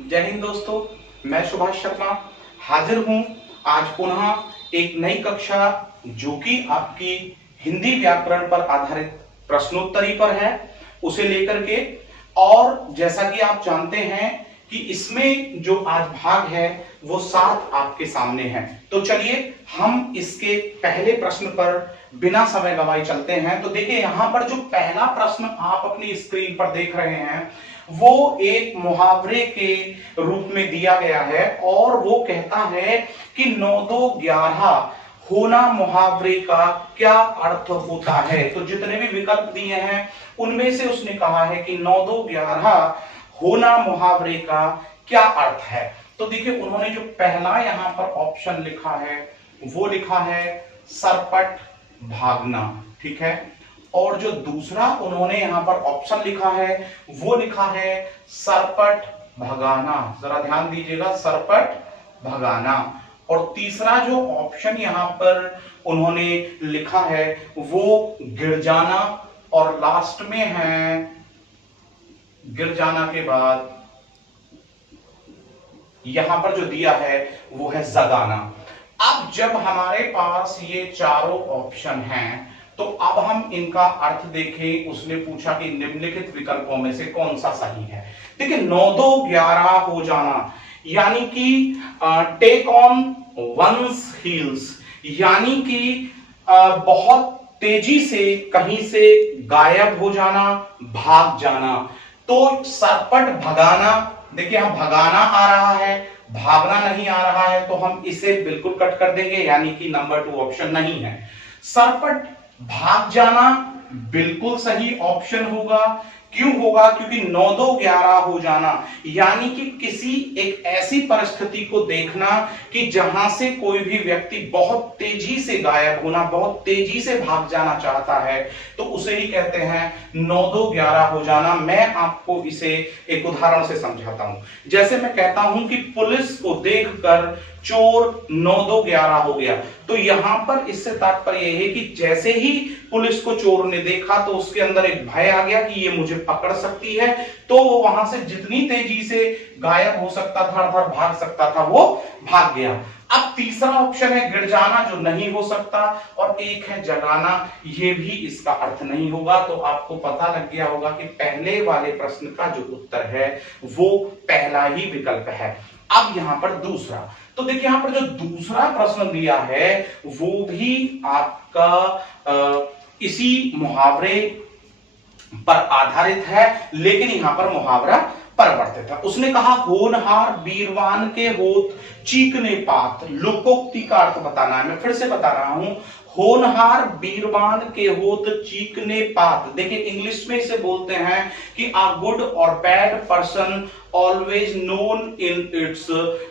जय हिंद दोस्तों, मैं सुभाष शर्मा हाजिर हूं आज पुनः एक नई कक्षा जो कि आपकी हिंदी व्याकरण पर आधारित प्रश्नोत्तरी पर है उसे लेकर के। और जैसा कि आप जानते हैं कि इसमें जो आज भाग है वो 7 आपके सामने है। तो चलिए हम इसके पहले प्रश्न पर बिना समय गवाए चलते हैं। तो देखिए यहां पर जो पहला प्रश्न आप अपनी स्क्रीन पर देख रहे हैं वो एक मुहावरे के रूप में दिया गया है और वो कहता है कि 9 2 11 होना मुहावरे का क्या अर्थ होता है। तो जितने भी विकल्प दिए हैं उनमें से उसने कहा है कि 9 2 11 होना मुहावरे का क्या अर्थ है। तो देखिए उन्होंने जो पहला यहां पर ऑप्शन लिखा है वो लिखा है सरपट भागना, ठीक है। और जो दूसरा उन्होंने यहां पर ऑप्शन लिखा है वो लिखा है सरपट भगाना। जरा ध्यान दीजिएगा, सरपट भगाना। और तीसरा जो ऑप्शन यहां पर उन्होंने लिखा है वो गिर जाना। और लास्ट में है गिर जाना के बाद यहां पर जो दिया है वो है जगाना। अब जब हमारे पास ये चारों ऑप्शन हैं तो अब हम इनका अर्थ देखें। उसने पूछा कि निम्नलिखित विकल्पों में से कौन सा सही है। देखिए 9 2 11 हो जाना यानी कि टेक ऑन वंस हील्स, यानी कि बहुत तेजी से कहीं से गायब हो जाना, भाग जाना। तो सरपट भगाना, देखिए यहां भगाना आ रहा है, भागना नहीं आ रहा है, तो हम इसे बिल्कुल कट कर देंगे, यानी कि नंबर 2 ऑप्शन नहीं है। सरपट भाग जाना बिल्कुल सही ऑप्शन होगा। क्यों होगा? क्योंकि 9 2 11 हो जाना यानी कि किसी एक ऐसी परिस्थिति को देखना कि जहां से कोई भी व्यक्ति बहुत तेजी से गायब होना, बहुत तेजी से भाग जाना चाहता है, तो उसे ही कहते हैं 9 2 11 हो जाना। मैं आपको इसे एक उदाहरण से समझाता हूं। जैसे मैं कहता हूं कि पुलिस को देखकर चोर 9 2 11 हो गया, तो यहां पर इससे तात्पर्य यह है कि जैसे ही पुलिस को चोर ने देखा तो उसके अंदर एक भय आ गया कि ये मुझे पकड़ सकती है, तो वो वहां से जितनी तेजी से गायब हो सकता था, धड़ भाग सकता था, वो भाग गया। अब तीसरा ऑप्शन है गिर जाना, जो नहीं हो सकता, और एक है जगाना, ये भी इसका अर्थ नहीं होगा। तो आपको पता लग गया होगा कि पहले वाले प्रश्न का जो उत्तर है वो पहला ही विकल्प है। अब यहां पर दूसरा, तो देखिए यहां पर जो दूसरा प्रश्न दिया है वो भी आपका इसी मुहावरे पर आधारित है, लेकिन यहां पर मुहावरा परिवर्तित है। उसने कहा होनहार बीरवान के होत चीकने पात, लोकोक्ति का अर्थ बताना है। मैं फिर से बता रहा हूं, होनहार बीरवान के होत चीकने पात। देखिए इंग्लिश में इसे बोलते हैं कि अ गुड और bad person always known in its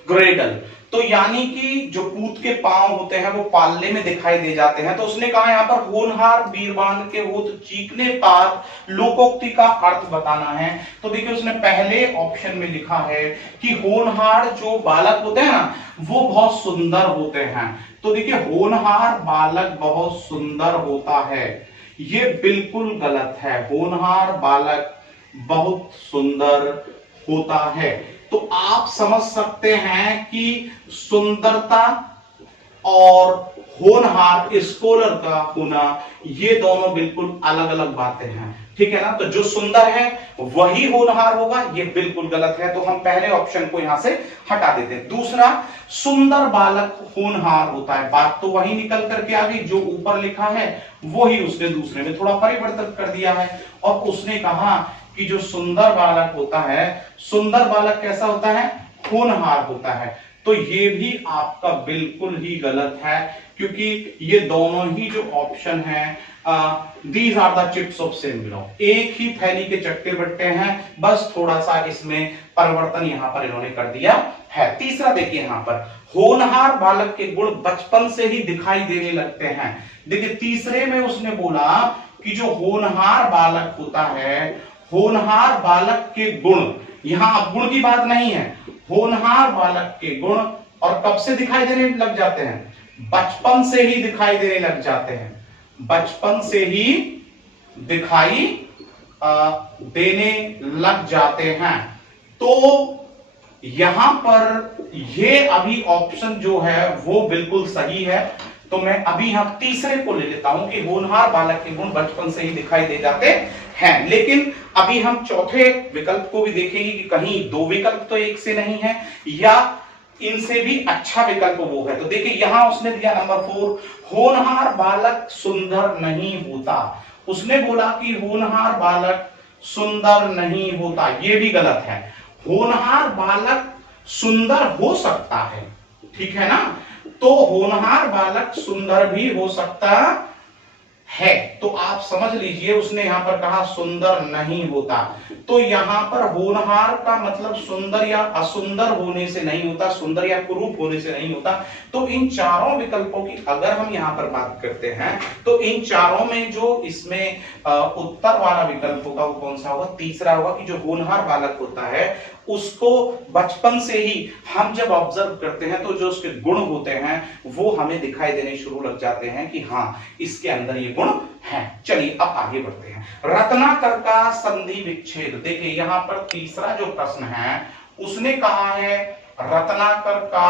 Gradle. तो यानी कि जो पूत के पांव होते हैं वो पालने में दिखाई दे जाते हैं। तो उसने कहा यहां पर होनहार बीरवान के होत चीकने पात, लोकोक्ति का अर्थ बताना है। तो देखिए उसने पहले ऑप्शन में लिखा है कि होनहार जो बालक होते हैं ना वो बहुत सुंदर होते हैं। तो देखिए होनहार बालक बहुत सुंदर होता है, ये बिल्कुल गलत है। होनहार बालक बहुत सुंदर होता है। तो आप समझ सकते हैं कि सुंदरता और होनहार स्कॉलर का होना ये दोनों बिल्कुल अलग अलग बातें हैं, ठीक है ना। तो जो सुंदर है वही होनहार होगा, ये बिल्कुल गलत है। तो हम पहले ऑप्शन को यहां से हटा देते हैं। दूसरा, सुंदर बालक होनहार होता है, बात तो वही निकल करके आ गई, जो ऊपर लिखा है वही उसने दूसरे में थोड़ा परिवर्तन कर दिया है। और उसने कहा कि जो सुंदर बालक होता है, सुंदर बालक कैसा होता है? होनहार होता है। तो ये भी आपका बिल्कुल ही गलत है, क्योंकि ये दोनों ही जो ऑप्शन है these are the chips of same ground, एक ही थैली के चट्टे बट्टे हैं, बस थोड़ा सा इसमें परिवर्तन यहां पर इन्होंने कर दिया है। तीसरा देखिए यहां पर होनहार बालक के गुण बचपन से ही दिखाई देने लगते हैं। देखिए तीसरे में उसने बोला कि जो होनहार बालक होता है, होनहार बालक के गुण, यहां अब गुण की बात नहीं है, होनहार बालक के गुण और कब से दिखाई देने लग जाते हैं? बचपन से ही दिखाई देने लग जाते हैं, बचपन से ही दिखाई देने लग जाते हैं। तो यहां पर ये अभी ऑप्शन जो है वो बिल्कुल सही है। तो मैं अभी यहां तीसरे को ले लेता हूं कि होनहार बालक के गुण बचपन से ही दिखाई दे जाते हैं। लेकिन अभी हम चौथे विकल्प को भी देखेंगे कि कहीं दो विकल्प तो एक से नहीं है या इनसे भी अच्छा विकल्प वो है। तो देखिए यहां उसने दिया नंबर 4, होनहार बालक सुंदर नहीं होता। उसने बोला कि होनहार बालक सुंदर नहीं होता, ये भी गलत है। होनहार बालक सुंदर हो सकता है, ठीक है ना। तो होनहार बालक सुंदर भी हो सकता है। तो आप समझ लीजिए उसने यहां पर कहा सुंदर नहीं होता। तो यहां पर होनहार का मतलब सुंदर या असुंदर होने से नहीं होता, सुंदर या कुरूप होने से नहीं होता। तो इन चारों विकल्पों की अगर हम यहां पर बात करते हैं तो इन चारों में जो इसमें उत्तर वाला विकल्प होगा वो कौन सा होगा? तीसरा होगा कि जो होनहार बालक होता है उसको बचपन से ही हम जब ऑब्जर्व करते हैं तो जो उसके गुण होते हैं वो हमें दिखाई देने शुरू लग जाते हैं कि हाँ इसके अंदर ये गुण है। चलिए अब आगे बढ़ते हैं। रत्नाकर का संधि विच्छेद। देखिए यहां पर तीसरा जो प्रश्न है उसने कहा है रत्नाकर का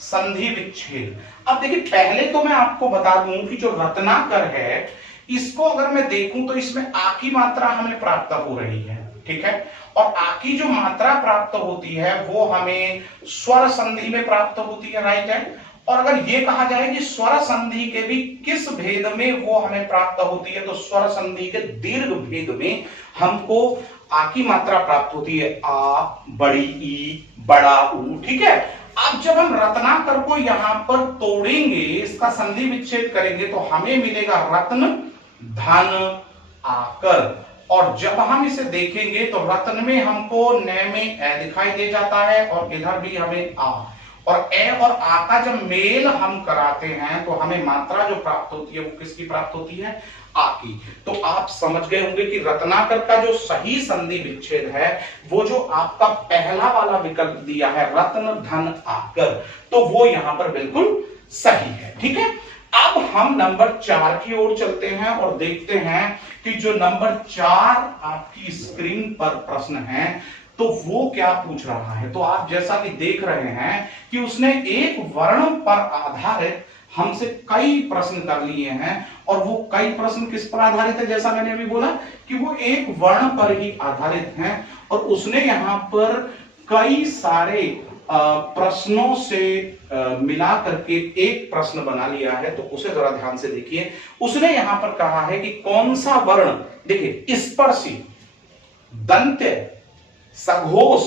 संधि विच्छेद। अब देखिए पहले तो मैं आपको बता दूं कि जो रत्नाकर है इसको अगर मैं देखूं तो इसमें आ की मात्रा हमें प्राप्त हो रही है, ठीक है। और आ की जो मात्रा प्राप्त होती है वो हमें स्वर संधि में प्राप्त होती है, राइट है। और अगर ये कहा जाए कि स्वर संधि के भी किस भेद में वो हमें प्राप्त होती है, तो स्वर संधि के दीर्घ भेद में हमको आ की मात्रा प्राप्त होती है, आ, बड़ी ई, बड़ा ऊ, ठीक है। अब जब हम रत्नाकर को यहां पर तोड़ेंगे, इसका संधि विच्छेद करेंगे तो हमें मिलेगा रत्न धन आकर। और जब हम इसे देखेंगे तो रत्न में हमको न में ए दिखाई दे जाता है और इधर भी हमें आ, और ए और आ का जब मेल हम कराते हैं तो हमें मात्रा जो प्राप्त होती है वो किसकी प्राप्त होती है? आ की। तो आप समझ गए होंगे कि रत्नाकर का जो सही संधि विच्छेद है वो जो आपका पहला वाला विकल्प दिया है रत्न धन आकर, तो वो यहां पर बिल्कुल सही है, ठीक है। अब हम नंबर 4 की ओर चलते हैं और देखते हैं कि जो नंबर 4 आपकी स्क्रीन पर प्रश्न है तो वो क्या पूछ रहा है। तो आप जैसा कि देख रहे हैं कि उसने एक वर्ण पर आधारित हमसे कई प्रश्न कर लिए हैं और वो कई प्रश्न किस पर आधारित है? जैसा मैंने अभी बोला कि वो एक वर्ण पर ही आधारित हैं और उसने यहां पर कई सारे प्रश्नों से मिला करके एक प्रश्न बना लिया है। तो उसे जरा ध्यान से देखिए। उसने यहां पर कहा है कि कौन सा वर्ण, देखिए स्पर्शी, दंत्य, सघोष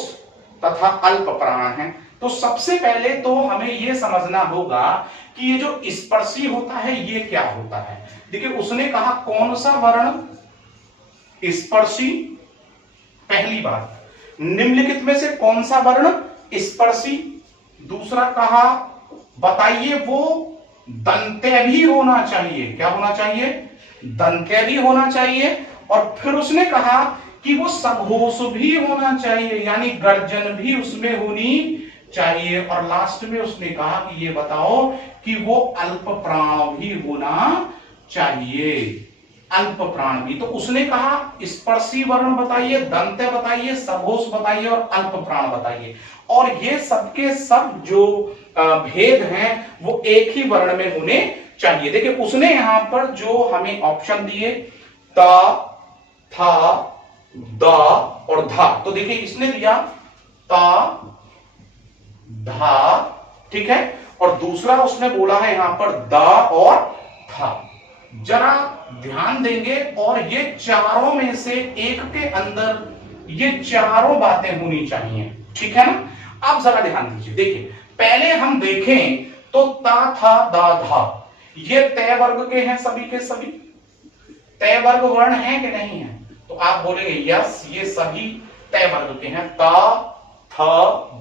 तथा अल्प प्राण है। तो सबसे पहले तो हमें यह समझना होगा कि ये जो स्पर्शी होता है ये क्या होता है। देखिए उसने कहा कौन सा वर्ण स्पर्शी, पहली बात निम्नलिखित में से कौन सा वर्ण स्पर्शी, दूसरा कहा बताइए वो दंत्य भी होना चाहिए। क्या होना चाहिए? दंत्य भी होना चाहिए। और फिर उसने कहा कि वो सघोष भी होना चाहिए, यानी गर्जन भी उसमें होनी चाहिए। और लास्ट में उसने कहा कि ये बताओ कि वो अल्प प्राण भी होना चाहिए, अल्प प्राण भी। तो उसने कहा स्पर्शी वर्ण बताइए, दंत्य बताइए, सघोष बताइए और अल्प प्राण बताइए। और ये सबके सब जो भेद हैं वो एक ही वर्ण में होने चाहिए। देखिए उसने यहां पर जो हमें ऑप्शन दिए त, था, द और धा। तो देखिए इसने दिया ता, धा, ठीक है। और दूसरा उसने बोला है यहां पर द और था। जरा ध्यान देंगे और ये चारों में से एक के अंदर ये चारों बातें होनी चाहिए, ठीक है ना। आप जरा ध्यान दीजिए। देखिए पहले हम देखें तो ता, था, दा, धा ये तय वर्ग के हैं, सभी के सभी तय वर्ग वर्ण हैं कि नहीं है? तो आप बोलेंगे यस ये सभी तय वर्ग के हैं, ता, थ,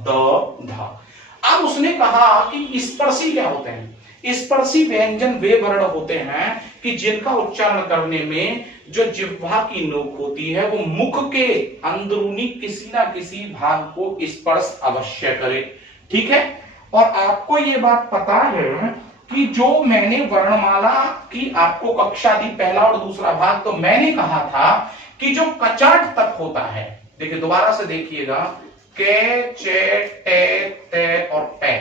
द, धा। अब उसने कहा कि स्पर्शी क्या होते हैं? स्पर्शी व्यंजन वे वर्ण होते हैं कि जिनका उच्चारण करने में जो जिह्वा की नोक होती है वो मुख के अंदरूनी किसी ना किसी भाग को स्पर्श अवश्य करे, ठीक है। और आपको ये बात पता है कि जो मैंने वर्णमाला की आपको कक्षा दी पहला और दूसरा भाग, तो मैंने कहा था कि जो कचाट तक होता है, देखिए दोबारा से देखिएगा के, चे, टे, ते और टे,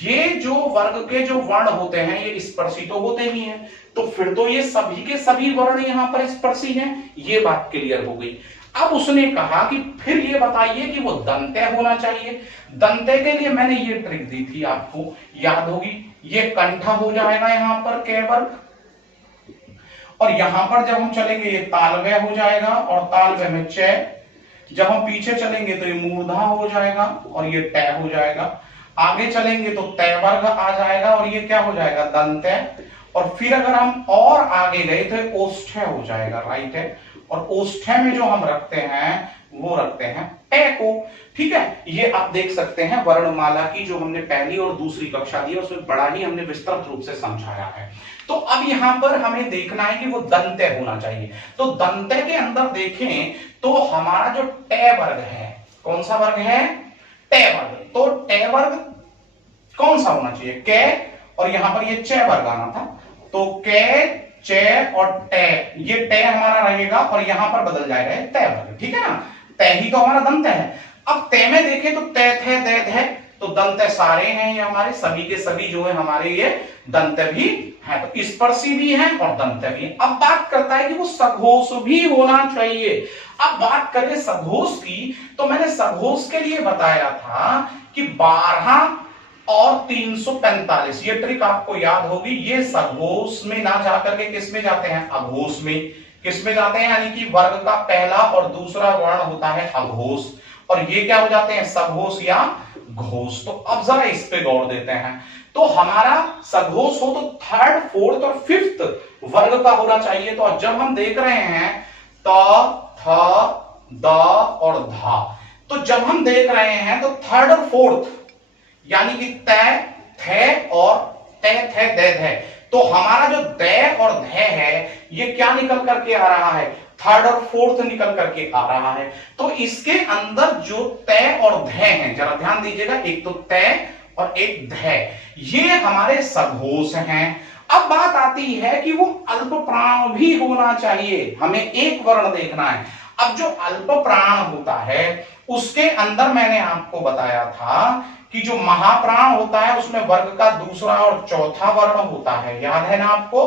ये जो वर्ग के जो वर्ण होते हैं ये स्पर्शी तो होते ही हैं, तो फिर तो ये सभी के सभी वर्ण यहां पर स्पर्शी हैं, ये बात क्लियर हो गई। अब उसने कहा कि फिर ये बताइए कि वो दंत्य होना चाहिए। दंत्य के लिए मैंने ये ट्रिक दी थी, आपको याद होगी, ये कंठा हो जाएगा यहां पर कै वर्ग, और यहां पर जब हम चलेंगे ये तालव्य हो जाएगा, और तालव्य में च, जब हम पीछे चलेंगे तो ये मूर्धा हो जाएगा और ये तय हो जाएगा, आगे चलेंगे तो तय वर्ग आ जाएगा और ये क्या हो जाएगा दंत्य, और फिर अगर हम और आगे गए तो ये ओष्ठ्य हो जाएगा, राइट है, और ओष्ठ्य में जो हम रखते हैं वो रखते हैं टे को, ठीक है। ये आप देख सकते हैं वर्णमाला की जो हमने पहली और दूसरी कक्षा दी है उसमें बड़ा ही हमने विस्तृत रूप से समझाया है। तो अब यहां पर हमें देखना है कि वो दंत्य होना चाहिए, तो दंत्य के अंदर देखें तो हमारा जो टे वर्ग है, कौन सा वर्ग है, टे वर्ग, तो टे वर्ग कौन सा होना चाहिए, कै, और यहां पर ये च वर्ग आना था, तो कै, च और टे, ये टे हमारा रहेगा और यहां पर बदल जाएगा तय वर्ग, ठीक है ना, तय ही तो हमारा दंत्य है। अब तय में देखें तो तय थे दैत है, तो दंत्य सारे हैं ये हमारे, सभी के सभी जो है हमारे ये दंत्य भी है, तो स्पर्शी भी है और दंत्य भी है। अब बात करता है कि वो सघोष भी होना चाहिए। अब बात करें सघोष की, तो मैंने सघोष के लिए बताया था कि 12 और 345, ये ट्रिक आपको याद होगी, ये सघोष में ना जाकर के किस में जाते हैं, अघोष में, किस में जाते हैं, यानी कि वर्ग का पहला और दूसरा वर्ण होता है अघोष, और ये क्या हो जाते हैं सघोष या घोष। तो अब जरा इस पे गौर देते हैं, तो हमारा सघोष हो तो थर्ड, फोर्थ और फिफ्थ वर्ग का होना चाहिए। तो जब हम देख रहे हैं त, थ, द और धा, तो जब हम देख रहे हैं तो थर्ड और फोर्थ यानी कि तय, थे और तय, थे, दे, धे, तो हमारा जो दय और धय है ये क्या निकल करके आ रहा है, थर्ड और फोर्थ निकल करके आ रहा है। तो इसके अंदर जो तय और धय है, जरा ध्यान दीजिएगा, एक तो तय और एक धय, ये हमारे सघोष हैं। अब बात आती है कि वो अल्प प्राण भी होना चाहिए, हमें एक वर्ण देखना है। अब जो अल्प प्राण होता है उसके अंदर मैंने आपको बताया था कि जो महाप्राण होता है उसमें वर्ग का दूसरा और चौथा वर्ण होता है, याद है ना आपको,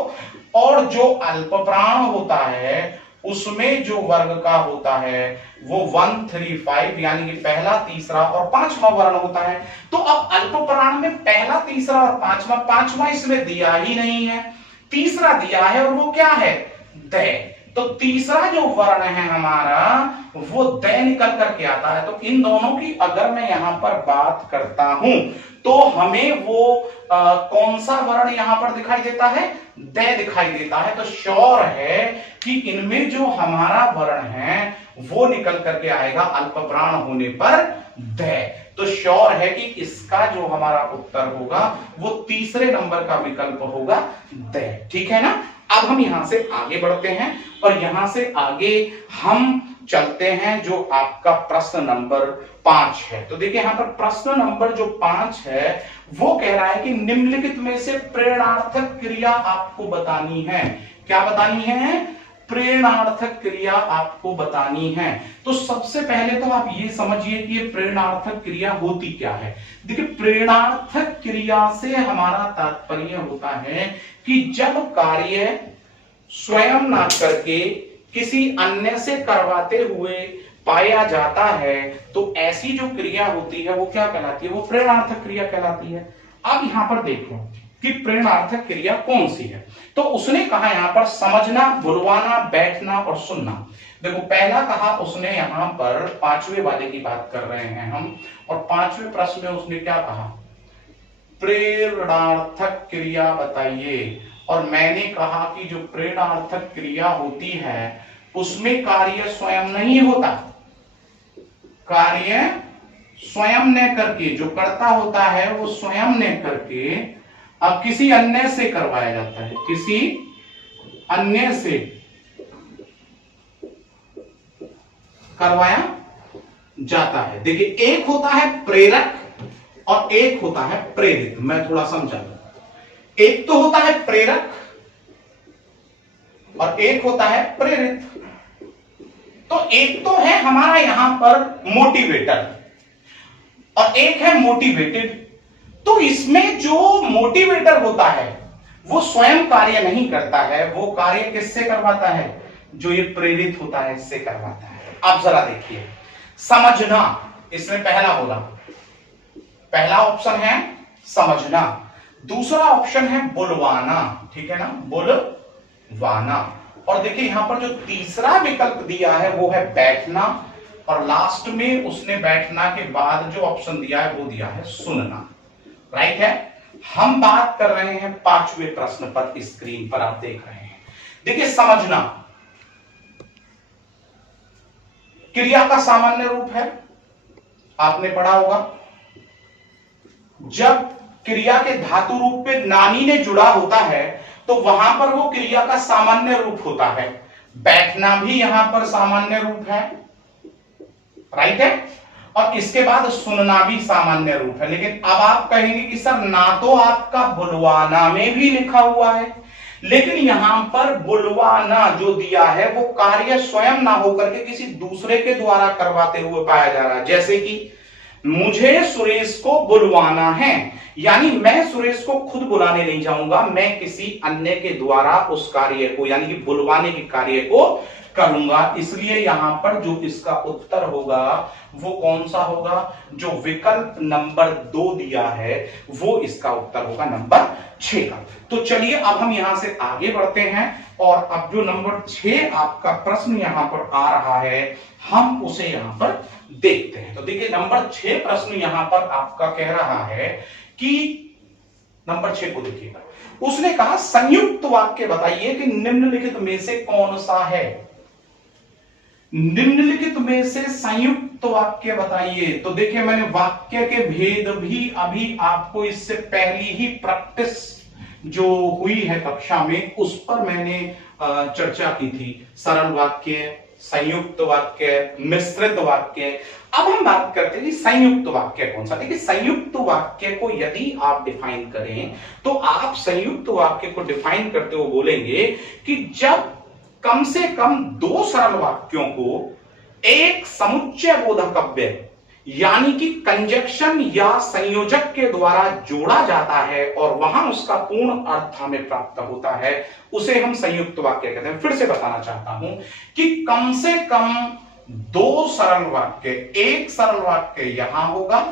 और जो अल्प प्राण होता है उसमें जो वर्ग का होता है वो 1, 3, 5 यानी कि पहला, तीसरा और पांचवा वर्ण होता है। तो अब अल्प प्राण में पहला, तीसरा और पांचवा इसमें दिया ही नहीं है, तीसरा दिया है और वो क्या है, दय। तो तीसरा जो वर्ण है हमारा वो दय निकल करके आता है। तो इन दोनों की अगर मैं यहां पर बात करता हूं तो हमें वो कौन सा वर्ण यहां पर दिखाई देता है, दय दिखाई देता है। तो श्योर है कि इनमें जो हमारा वर्ण है वो निकल करके आएगा अल्प प्राण होने पर दय। तो श्योर है कि इसका जो हमारा उत्तर होगा वो तीसरे नंबर का विकल्प होगा दय, ठीक है ना। अब हम यहां से आगे बढ़ते हैं और यहां से आगे हम चलते हैं जो आपका प्रश्न नंबर 5 है। तो देखिए यहां पर प्रश्न नंबर जो 5 है वो कह रहा है कि निम्नलिखित में से प्रेरणार्थक क्रिया आपको बतानी है। क्या बतानी है, प्रेरणार्थक क्रिया आपको बतानी है। तो सबसे पहले तो आप ये समझिए कि ये प्रेरणार्थक क्रिया होती क्या है। देखिए प्रेरणार्थक क्रिया से हमारा तात्पर्य होता है कि जब कार्य स्वयं ना करके किसी अन्य से करवाते हुए पाया जाता है तो ऐसी जो क्रिया होती है वो क्या कहलाती है, वो प्रेरणार्थक क्रिया कहलाती है। अब यहां पर देखो कि प्रेरणार्थक क्रिया कौन सी है। तो उसने कहा यहां पर समझना, बुलवाना, बैठना और सुनना। देखो पहला कहा उसने यहां पर 5वें वाले की बात कर रहे हैं हम, और 5वें प्रश्न में उसने क्या कहा, प्रेरणार्थक क्रिया बताइए। और मैंने कहा कि जो प्रेरणार्थक क्रिया होती है उसमें कार्य स्वयं नहीं होता, कार्य स्वयं ने करके, जो करता होता है वो स्वयं ने करके अब किसी अन्य से करवाया जाता है, किसी अन्य से करवाया जाता है। देखिए एक होता है प्रेरक और एक होता है प्रेरित। मैं थोड़ा समझा, एक तो होता है प्रेरक और एक होता है प्रेरित। तो एक तो है हमारा यहां पर मोटिवेटर, और एक है मोटिवेटेड। तो इसमें जो मोटिवेटर होता है वो स्वयं कार्य नहीं करता है, वो कार्य किससे करवाता है? जो ये प्रेरित होता है इससे करवाता है। आप जरा देखिए, समझना, इसने पहला बोला, पहला ऑप्शन है समझना, दूसरा ऑप्शन है बुलवाना, ठीक है ना, बुलवाना। और देखिए यहां पर जो तीसरा विकल्प दिया है वो है बैठना, और लास्ट में उसने बैठना के बाद जो ऑप्शन दिया है वो दिया है सुनना। राइट है। हम बात कर रहे हैं पांचवें प्रश्न पर, स्क्रीन पर आप देख रहे हैं। देखिए समझना क्रिया का सामान्य रूप है, आपने पढ़ा होगा। जब क्रिया के धातु रूप में नानी ने जुड़ा होता है तो वहां पर वो क्रिया का सामान्य रूप होता है। बैठना भी यहां पर सामान्य रूप है, राइट है, और इसके बाद सुनना भी सामान्य रूप है। लेकिन अब आप कहेंगे कि सर ना तो आपका बुलवाना में भी लिखा हुआ है, लेकिन यहां पर बुलवाना जो दिया है वो कार्य स्वयं ना होकर के किसी दूसरे के द्वारा करवाते हुए पाया जा रहा है। जैसे कि मुझे सुरेश को बुलवाना है, यानी मैं सुरेश को खुद बुलाने नहीं जाऊंगा, मैं किसी अन्य के द्वारा उस कार्य को यानी कि बुलवाने के कार्य को करूंगा। इसलिए यहां पर जो इसका उत्तर होगा वो कौन सा होगा? जो विकल्प नंबर 2 दिया है वो इसका उत्तर होगा नंबर 6 का। तो चलिए अब हम यहां से आगे बढ़ते हैं और अब जो नंबर 6 आपका प्रश्न यहां पर आ रहा है हम उसे यहां पर देखते हैं। तो देखिए नंबर 6 प्रश्न यहां पर आपका कह रहा है कि नंबर 6 को देखिएगा। उसने कहा संयुक्त वाक्य बताइए कि निम्नलिखित में से कौन सा है। निम्नलिखित में से संयुक्त वाक्य बताइए। तो देखिए मैंने वाक्य के भेद भी अभी आपको इससे पहली ही प्रैक्टिस जो हुई है कक्षा में उस पर मैंने चर्चा की थी। सरल वाक्य, संयुक्त वाक्य, मिश्रित वाक्य। अब हम बात करते हैं कि संयुक्त वाक्य कौन सा। देखिए संयुक्त वाक्य को यदि आप डिफाइन करें तो आप संयुक्त वाक्य को डिफाइन करते हुए बोलेंगे कि जब कम से कम 2 सरल वाक्यों को एक समुच्चय बोधक अव्यय यानी कि कंजक्शन या संयोजक के द्वारा जोड़ा जाता है और वहां उसका पूर्ण अर्थ हमें प्राप्त होता है, उसे हम संयुक्त वाक्य कहते हैं। फिर से बताना चाहता हूं कि कम से कम 2 सरल वाक्य, एक सरल वाक्य यहां होगा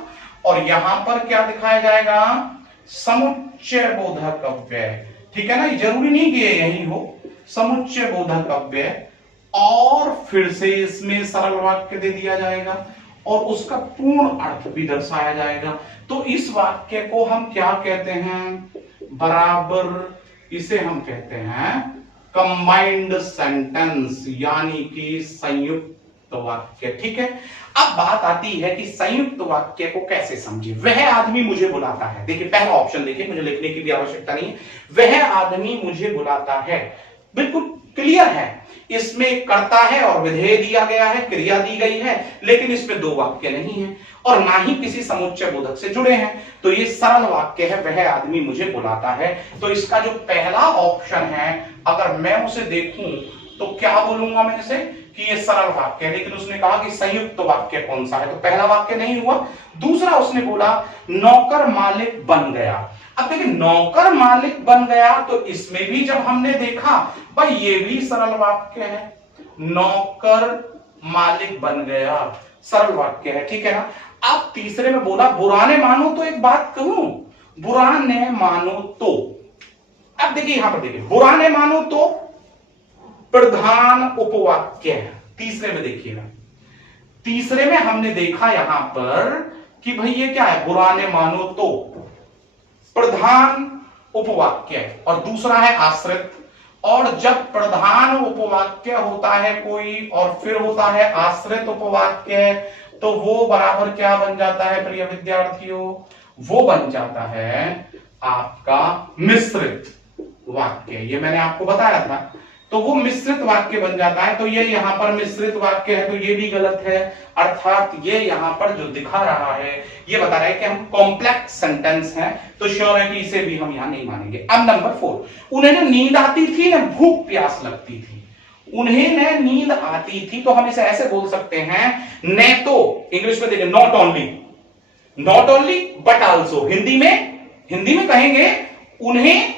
और यहां पर क्या दिखाया जाएगा? समुच्चय बोधक अव्यय। ठीक है ना, ये जरूरी नहीं कि यही हो, समुच्चय बोधक अव्यय, और फिर से इसमें सरल वाक्य दे दिया जाएगा और उसका पूर्ण अर्थ भी दर्शाया जाएगा। तो इस वाक्य को हम क्या कहते हैं? बराबर इसे हम कहते हैं कंबाइंड सेंटेंस यानी कि संयुक्त वाक्य। ठीक है। अब बात आती है कि संयुक्त वाक्य को कैसे समझे। वह आदमी मुझे बुलाता है। देखिए पहला ऑप्शन देखिए, मुझे लिखने की भी आवश्यकता नहीं है। वह आदमी मुझे बुलाता है, बिल्कुल क्लियर है। इसमें कर्ता है और विधेय दिया गया है, क्रिया दी गई है, लेकिन इसमें 2 वाक्य नहीं है और ना ही किसी समुच्चय बोधक से जुड़े हैं। तो ये सरल वाक्य है, वह आदमी मुझे बुलाता है। तो इसका जो पहला ऑप्शन है अगर मैं उसे देखूं तो क्या बोलूंगा मैं इसे कि ये सरल वाक्य है। लेकिन उसने कहा कि संयुक्त वाक्य कौन सा है, तो पहला वाक्य नहीं हुआ। दूसरा उसने बोला नौकर मालिक बन गया। अब देखिए नौकर मालिक बन गया तो इसमें भी जब हमने देखा भाई ये भी सरल वाक्य है, नौकर मालिक बन गया, सरल वाक्य है। ठीक है ना। अब तीसरे में बोला बुरा ने मानो तो एक बात कहूं, बुरा ने मानो तो। अब देखिए यहां पर देखिए बुरा ने मानो तो प्रधान उपवाक्य है। तीसरे में देखिएगा, तीसरे में हमने देखा यहां पर कि भाई ये क्या है, बुरा ने मानो तो प्रधान उपवाक्य और दूसरा है आश्रित। और जब प्रधान उपवाक्य होता है कोई और फिर होता है आश्रित उपवाक्य तो वो बराबर क्या बन जाता है प्रिय विद्यार्थियों? वो बन जाता है आपका मिश्रित वाक्य। ये मैंने आपको बताया था। तो वो मिश्रित वाक्य बन जाता है। तो ये यहां पर मिश्रित वाक्य है तो ये भी गलत है। अर्थात ये यहां पर जो दिखा रहा है ये बता रहा है कि हम कॉम्प्लेक्स सेंटेंस हैं, तो श्योर है कि इसे भी हम यहां नहीं मानेंगे। अब नंबर 4, उन्हें नींद आती थी ना भूख प्यास लगती थी। उन्हें नींद आती थी तो हम इसे ऐसे बोल सकते हैं, ने तो इंग्लिश में देखिए not only, not only but also. Hindi में कहेंगे उन्हें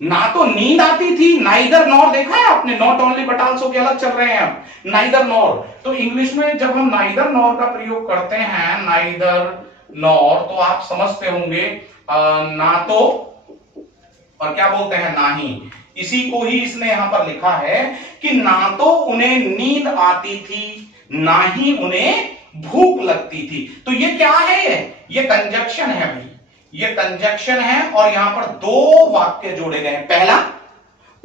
ना तो नींद आती थी, नाइदर नॉर देखा है आपने, नॉट ओनली बट आल्सो के अलग चल रहे हैं हम, नाइदर नॉर। तो इंग्लिश में जब हम नाइदर नॉर का प्रयोग करते हैं, नाइदर नॉर, तो आप समझते होंगे ना तो और क्या बोलते हैं, ना ही। इसी को ही इसने यहां पर लिखा है कि ना तो उन्हें नींद आती थी, ना ही उन्हें भूख लगती थी। तो ये क्या है, ये कंजक्शन है भाई, ये कंजक्शन है। और यहां पर दो वाक्य जोड़े गए हैं। पहला,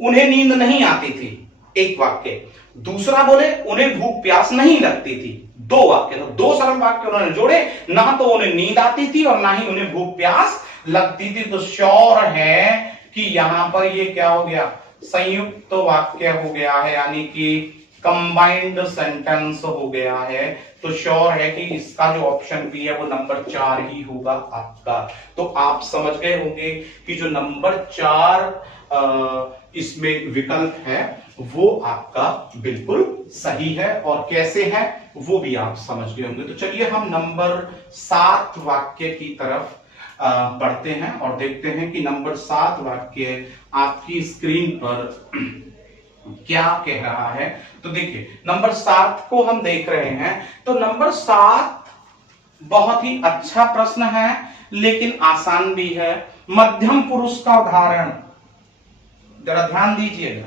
उन्हें नींद नहीं आती थी, एक वाक्य। दूसरा बोले उन्हें भूख प्यास नहीं लगती थी, दो वाक्य। तो दो सरल वाक्य उन्होंने जोड़े, ना तो उन्हें नींद आती थी और ना ही उन्हें भूख प्यास लगती थी। तो श्योर है कि यहां पर ये क्या हो गया, संयुक्त वाक्य हो गया है, यानी कि कंबाइंड सेंटेंस हो गया है। तो श्योर है कि इसका जो ऑप्शन बी है वो नंबर 4 ही होगा आपका। तो आप समझ गए होंगे कि जो नंबर 4 इसमें विकल्प है वो आपका बिल्कुल सही है। और कैसे है वो भी आप समझ गए होंगे। तो चलिए हम नंबर 7 वाक्य की तरफ पढ़ते हैं और देखते हैं कि नंबर 7 वाक्य आपकी स्क्रीन पर क्या कह रहा है। तो देखिए नंबर 7 को हम देख रहे हैं। तो नंबर 7 बहुत ही अच्छा प्रश्न है लेकिन आसान भी है। मध्यम पुरुष का उदाहरण, जरा ध्यान दीजिएगा,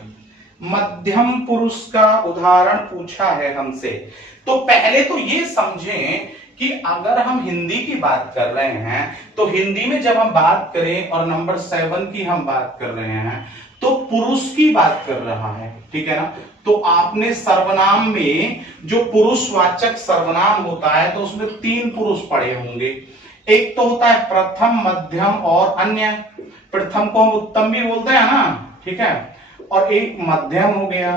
मध्यम पुरुष का उदाहरण पूछा है हमसे। तो पहले तो ये समझें कि अगर हम हिंदी की बात कर रहे हैं तो हिंदी में जब हम बात करें और नंबर 7 की हम बात कर रहे हैं तो पुरुष की बात कर रहा है, ठीक है ना। तो आपने सर्वनाम में जो पुरुषवाचक सर्वनाम होता है तो उसमें 3 पुरुष पड़े होंगे। एक तो होता है प्रथम, मध्यम और अन्य। प्रथम को हम उत्तम भी बोलते हैं ना, ठीक है। और एक मध्यम हो गया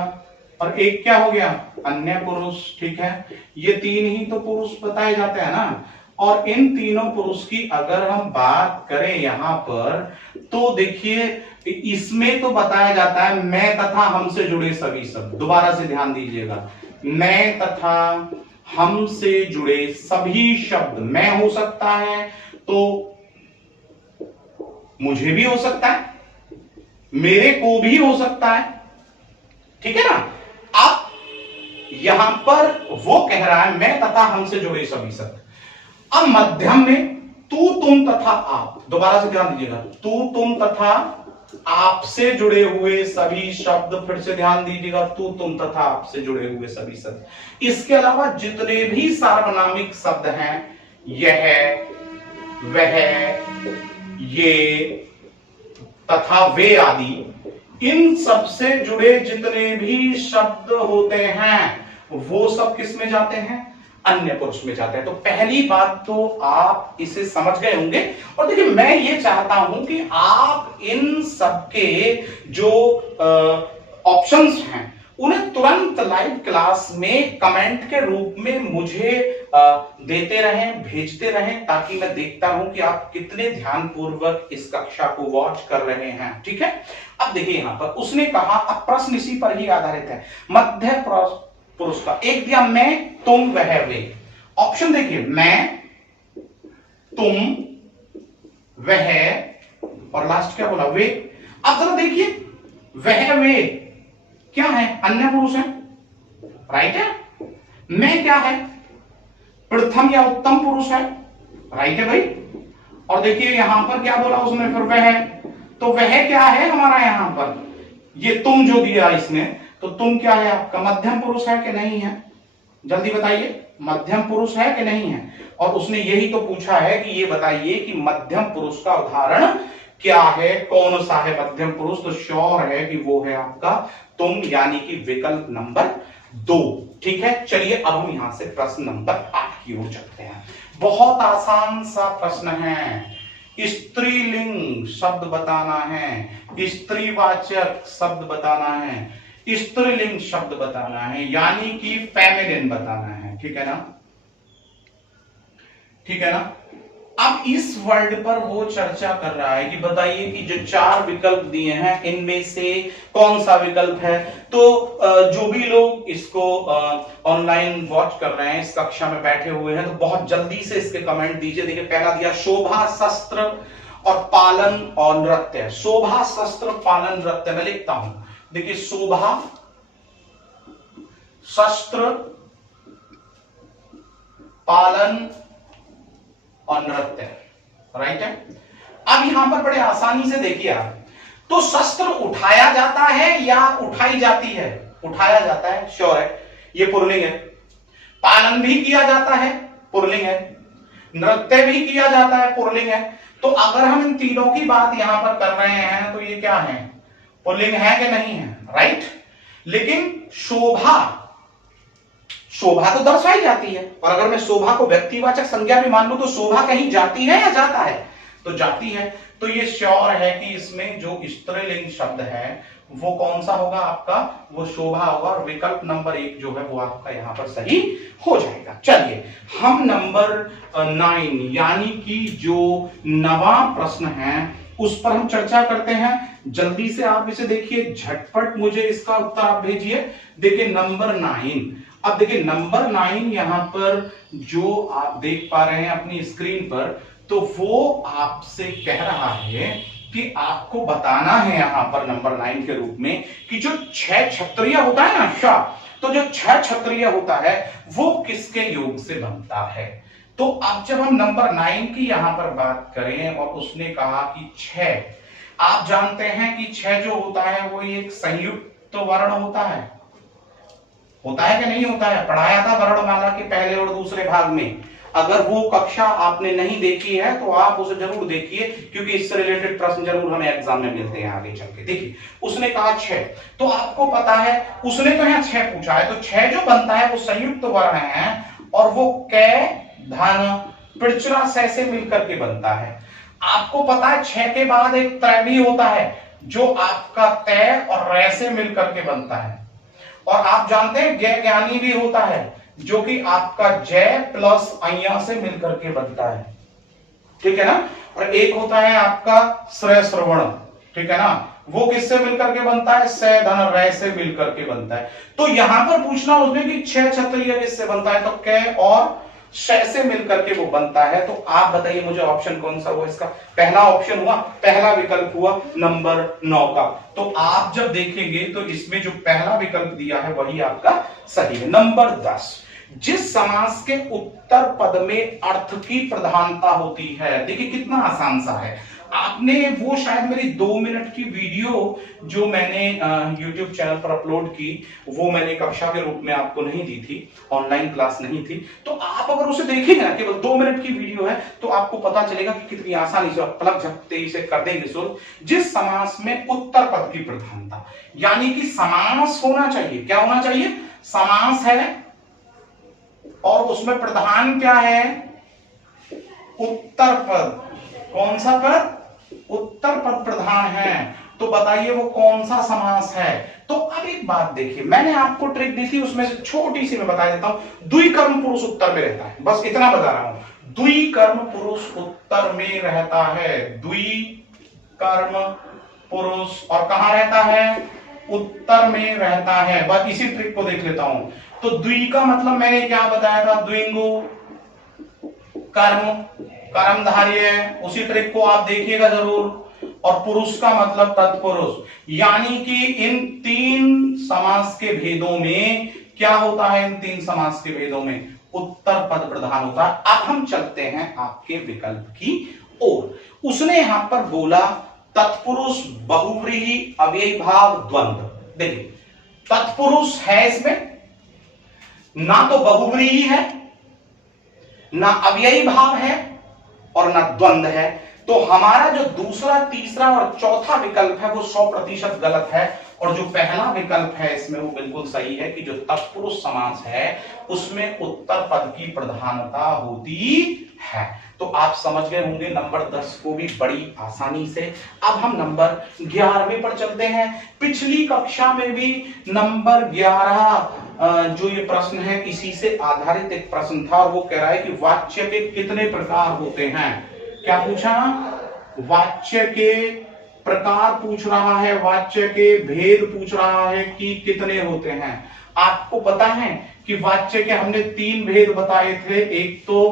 और एक क्या हो गया, अन्य पुरुष, ठीक है। ये 3 ही तो पुरुष बताए जाते हैं ना। और इन तीनों पुरुष की अगर हम बात करें यहां पर तो देखिए इसमें तो बताया जाता है मैं तथा हमसे जुड़े सभी शब्द। दोबारा से ध्यान दीजिएगा, मैं तथा हमसे जुड़े सभी शब्द। मैं हो सकता है तो मुझे भी हो सकता है, मेरे को भी हो सकता है, ठीक है ना। अब यहां पर वो कह रहा है मैं तथा हमसे जुड़े सभी शब्द। अब मध्यम में तू, तुम तथा आप। दोबारा से ध्यान दीजिएगा, तू, तुम तथा आपसे जुड़े हुए सभी शब्द। फिर से ध्यान दीजिएगा, तू, तुम तथा आपसे जुड़े हुए सभी शब्द। इसके अलावा जितने भी सार्वनामिक शब्द हैं, यह, वह, ये तथा वे आदि, इन सब से जुड़े जितने भी शब्द होते हैं वो सब किस में जाते हैं, अन्य पुरुष में जाते हैं। तो पहली बात तो आप इसे समझ गए होंगे। और देखिए मैं ये चाहता हूं कि आप इन सबके जो ऑप्शंस हैं उन्हें तुरंत लाइव क्लास में कमेंट के रूप में मुझे देते रहें, भेजते रहें, ताकि मैं देखता रहूं कि आप कितने ध्यानपूर्वक इस कक्षा को वॉच कर रहे हैं, ठीक है। अब देखिए यहां पर उसने कहा, अब प्रश्न इसी पर ही आधारित है, मध्य पुरुष का। एक दिया मैं, तुम, वह, वे। ऑप्शन देखिए, मैं, तुम, वह और लास्ट क्या बोला, वे। अब जरा देखिए वह, वे क्या है, अन्य पुरुष है, राइट है। मैं क्या है, प्रथम या उत्तम पुरुष है, राइट है भाई। और देखिए यहां पर क्या बोला उसने, फिर वह है। तो वह क्या है हमारा यहां पर, ये तुम जो दिया इसने, तो तुम क्या है आपका, मध्यम पुरुष है कि नहीं है, जल्दी बताइए, मध्यम पुरुष है कि नहीं है। और उसने यही तो पूछा है कि ये बताइए कि मध्यम पुरुष का उदाहरण क्या है, कौन सा है मध्यम पुरुष। तो श्योर है कि वो है आपका तुम, यानी कि विकल्प नंबर 2, ठीक है। चलिए अब हम यहां से प्रश्न नंबर 8 की ओर चलते हैं। बहुत आसान सा प्रश्न है, स्त्रीलिंग शब्द बताना है, स्त्रीवाचक शब्द बताना है, स्त्रीलिंग शब्द बताना है, यानी कि फेमिनिन बताना है, ठीक है ना, ठीक है ना। अब इस वर्ड पर वो चर्चा कर रहा है कि बताइए कि जो 4 विकल्प दिए हैं इनमें से कौन सा विकल्प है। तो जो भी लोग इसको ऑनलाइन वॉच कर रहे हैं, इस कक्षा में बैठे हुए हैं, तो बहुत जल्दी से इसके कमेंट दीजिए। देखिए पहला दिया शोभा, शस्त्र और पालन और नृत्य। शोभा, शस्त्र, पालन, नृत्य। मैं लिखता हूं, देखिए शोभा, शस्त्र, पालन और नृत्य, राइट है। अब यहां पर बड़े आसानी से देखिए आप, तो शस्त्र उठाया जाता है या उठाई जाती है? उठाया जाता है, श्योर है, ये पुल्लिंग है। पालन भी किया जाता है, पुल्लिंग है। नृत्य भी किया जाता है, पुल्लिंग है। तो अगर हम इन तीनों की बात यहां पर कर रहे हैं तो ये क्या है? पुल्लिंग है कि नहीं है, राइट। लेकिन शोभा, शोभा तो दर्शाई जाती है, और अगर मैं शोभा को व्यक्तिवाचक संज्ञा भी मान लूं तो शोभा कहीं जाती है या जाता है? तो जाती है। तो ये श्योर है कि इसमें जो स्त्रीलिंग शब्द है वो कौन सा होगा आपका? वो शोभा होगा, और विकल्प नंबर 1 जो है वो आपका यहां पर सही हो जाएगा। चलिए हम नंबर 9 यानी कि जो 9वां प्रश्न है उस पर हम चर्चा करते हैं। जल्दी से आप इसे देखिए, झटपट मुझे इसका उत्तर आप भेजिए। देखिए नंबर 9, अब देखिए नंबर 9 यहां पर जो आप देख पा रहे हैं अपनी स्क्रीन पर, तो वो आपसे कह रहा है कि आपको बताना है यहां पर नंबर 9 के रूप में कि जो 6 क्षत्रिय होता है ना, शाह, तो जो 6 क्षत्रिय होता है वो किसके योग से बनता है। तो अब जब हम नंबर 9 की यहां पर बात करें और उसने कहा कि 6, आप जानते हैं कि 6 जो होता है वो एक संयुक्त वर्ण होता है कि नहीं होता है? पढ़ाया था वर्णमाला के पहले और दूसरे भाग में। अगर वो कक्षा आपने नहीं देखी है तो आप उसे जरूर देखिए, क्योंकि इससे रिलेटेड प्रश्न जरूर हमें एग्जाम में मिलते हैं आगे चल के। देखिए उसने कहा 6, तो आपको पता है उसने तो यहाँ 6 पूछा है, तो 6 जो बनता है वो संयुक्त वर्ण है, और वो कै, धन, पिड़चुरा, से मिलकर के बनता है। आपको पता है 6 के बाद एक त्रय भी होता है जो आपका तय और रे से मिलकर के बनता है, और आप जानते हैं जय ज्ञानी भी होता है जो कि आपका जय प्लस अय्या से मिलकर के बनता है, ठीक है ना। और एक होता है आपका श्रेय श्रवण, ठीक है ना, वो किससे मिलकर के बनता है? से धन रे से मिलकर के बनता है। तो यहां पर पूछना उसने कि 6 क्षत्रिय किससे बनता है, तो कै और शय से मिलकर के वो बनता है। तो आप बताइए मुझे ऑप्शन कौन सा हुआ इसका? पहला ऑप्शन हुआ, पहला विकल्प हुआ नंबर 9 का। तो आप जब देखेंगे तो इसमें जो पहला विकल्प दिया है वही आपका सही है। नंबर 10, जिस समास के उत्तर पद में अर्थ की प्रधानता होती है। देखिए कितना आसान सा है। आपने वो शायद मेरी 2 मिनट की वीडियो जो मैंने YouTube चैनल पर अपलोड की, वो मैंने कक्षा के रूप में आपको नहीं दी थी, ऑनलाइन क्लास नहीं थी। तो आप अगर उसे देखेंगे ना, केवल 2 मिनट की वीडियो है, तो आपको पता चलेगा कि कितनी आसानी से पलक झपकते से कर देंगे सोल्व। जिस समास में उत्तर पद की प्रधानता, यानी कि समास होना चाहिए। क्या होना चाहिए? समास है, और उसमें प्रधान क्या है? उत्तर पद। कौन सा पद? उत्तर पद प्रधान है। तो बताइए वो कौन सा समास है? तो अब एक बात देखिए, मैंने आपको ट्रिक दी थी, उसमें से छोटी सी मैं बता देता हूं। द्विकर्म पुरुष उत्तर में रहता है, बस इतना बता रहा हूं। द्विकर्म पुरुष उत्तर में रहता है, द्विकर्म पुरुष, और कहां रहता है? उत्तर में रहता है। बस इसी ट्रिक को देख लेता हूं। तो द्वि का मतलब मैंने क्या बताया था? द्विंगु कर्म, कर्मधारी है, उसी ट्रिक को आप देखिएगा जरूर। और पुरुष का मतलब तत्पुरुष, यानी कि इन 3 समास के भेदों में क्या होता है? इन 3 समास के भेदों में उत्तर पद प्रधान होता है। अब हम चलते हैं आपके विकल्प की ओर। उसने यहां पर बोला तत्पुरुष, बहुव्रीहि, अव्ययी भाव, द्वंद्व। देखिए तत्पुरुष है, इसमें ना तो बहुव्रीहि है, ना अव्ययी भाव है, और ना द्वंद्व है। तो हमारा जो दूसरा, तीसरा और चौथा विकल्प है वो 100% गलत है, और जो पहला विकल्प है इसमें वो बिल्कुल सही है कि जो तत्पुरुष समास है उसमें उत्तर पद की प्रधानता होती है। तो आप समझ गए होंगे नंबर 10 को भी बड़ी आसानी से। अब हम नंबर 11वें पर चलते हैं। पिछली कक्षा में भी नंबर 11 जो ये प्रश्न है इसी से आधारित एक प्रश्न था और वो कह रहा है कि वाच्य के कितने प्रकार होते हैं। क्या पूछा? वाच्य के प्रकार पूछ रहा है, वाच्य के भेद पूछ रहा है कि कितने होते हैं। आपको पता है कि वाच्य के हमने 3 भेद बताए थे। एक तो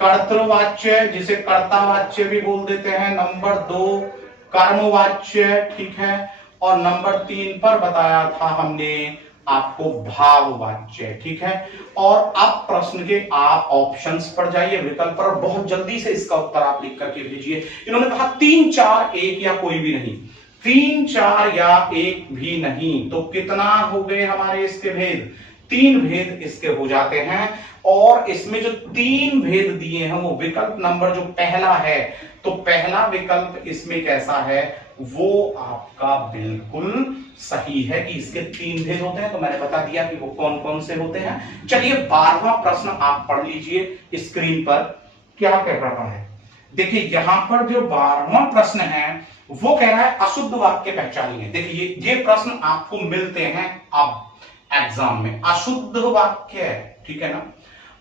कर्तृवाच्य जिसे कर्तावाच्य भी बोल देते हैं, नंबर 2 कर्मवाच्य, ठीक है, और नंबर 3 पर बताया था हमने आपको भाववाच्य, ठीक है। और अब प्रश्न के आप ऑप्शंस पर जाइए, विकल्प पर, बहुत जल्दी से इसका उत्तर आप लिख करके भेजिए। इन्होंने कहा 3, 4, 1 या कोई भी नहीं। 3, 4 या 1 भी नहीं, तो कितना हो गए हमारे इसके भेद? 3 भेद इसके हो जाते हैं। और इसमें जो 3 भेद दिए हैं वो विकल्प नंबर जो पहला है, तो पहला विकल्प इसमें कैसा है, वो आपका बिल्कुल सही है कि इसके 3 भेद होते हैं। तो मैंने बता दिया कि वो कौन कौन से होते हैं। चलिए 12वां प्रश्न आप पढ़ लीजिए स्क्रीन पर क्या कह रहा है। देखिए यहां पर जो 12वां प्रश्न है वो कह रहा है अशुद्ध वाक्य पहचानिए। देखिए ये प्रश्न आपको मिलते हैं अब एग्जाम में, अशुद्ध वाक्य, ठीक है ना।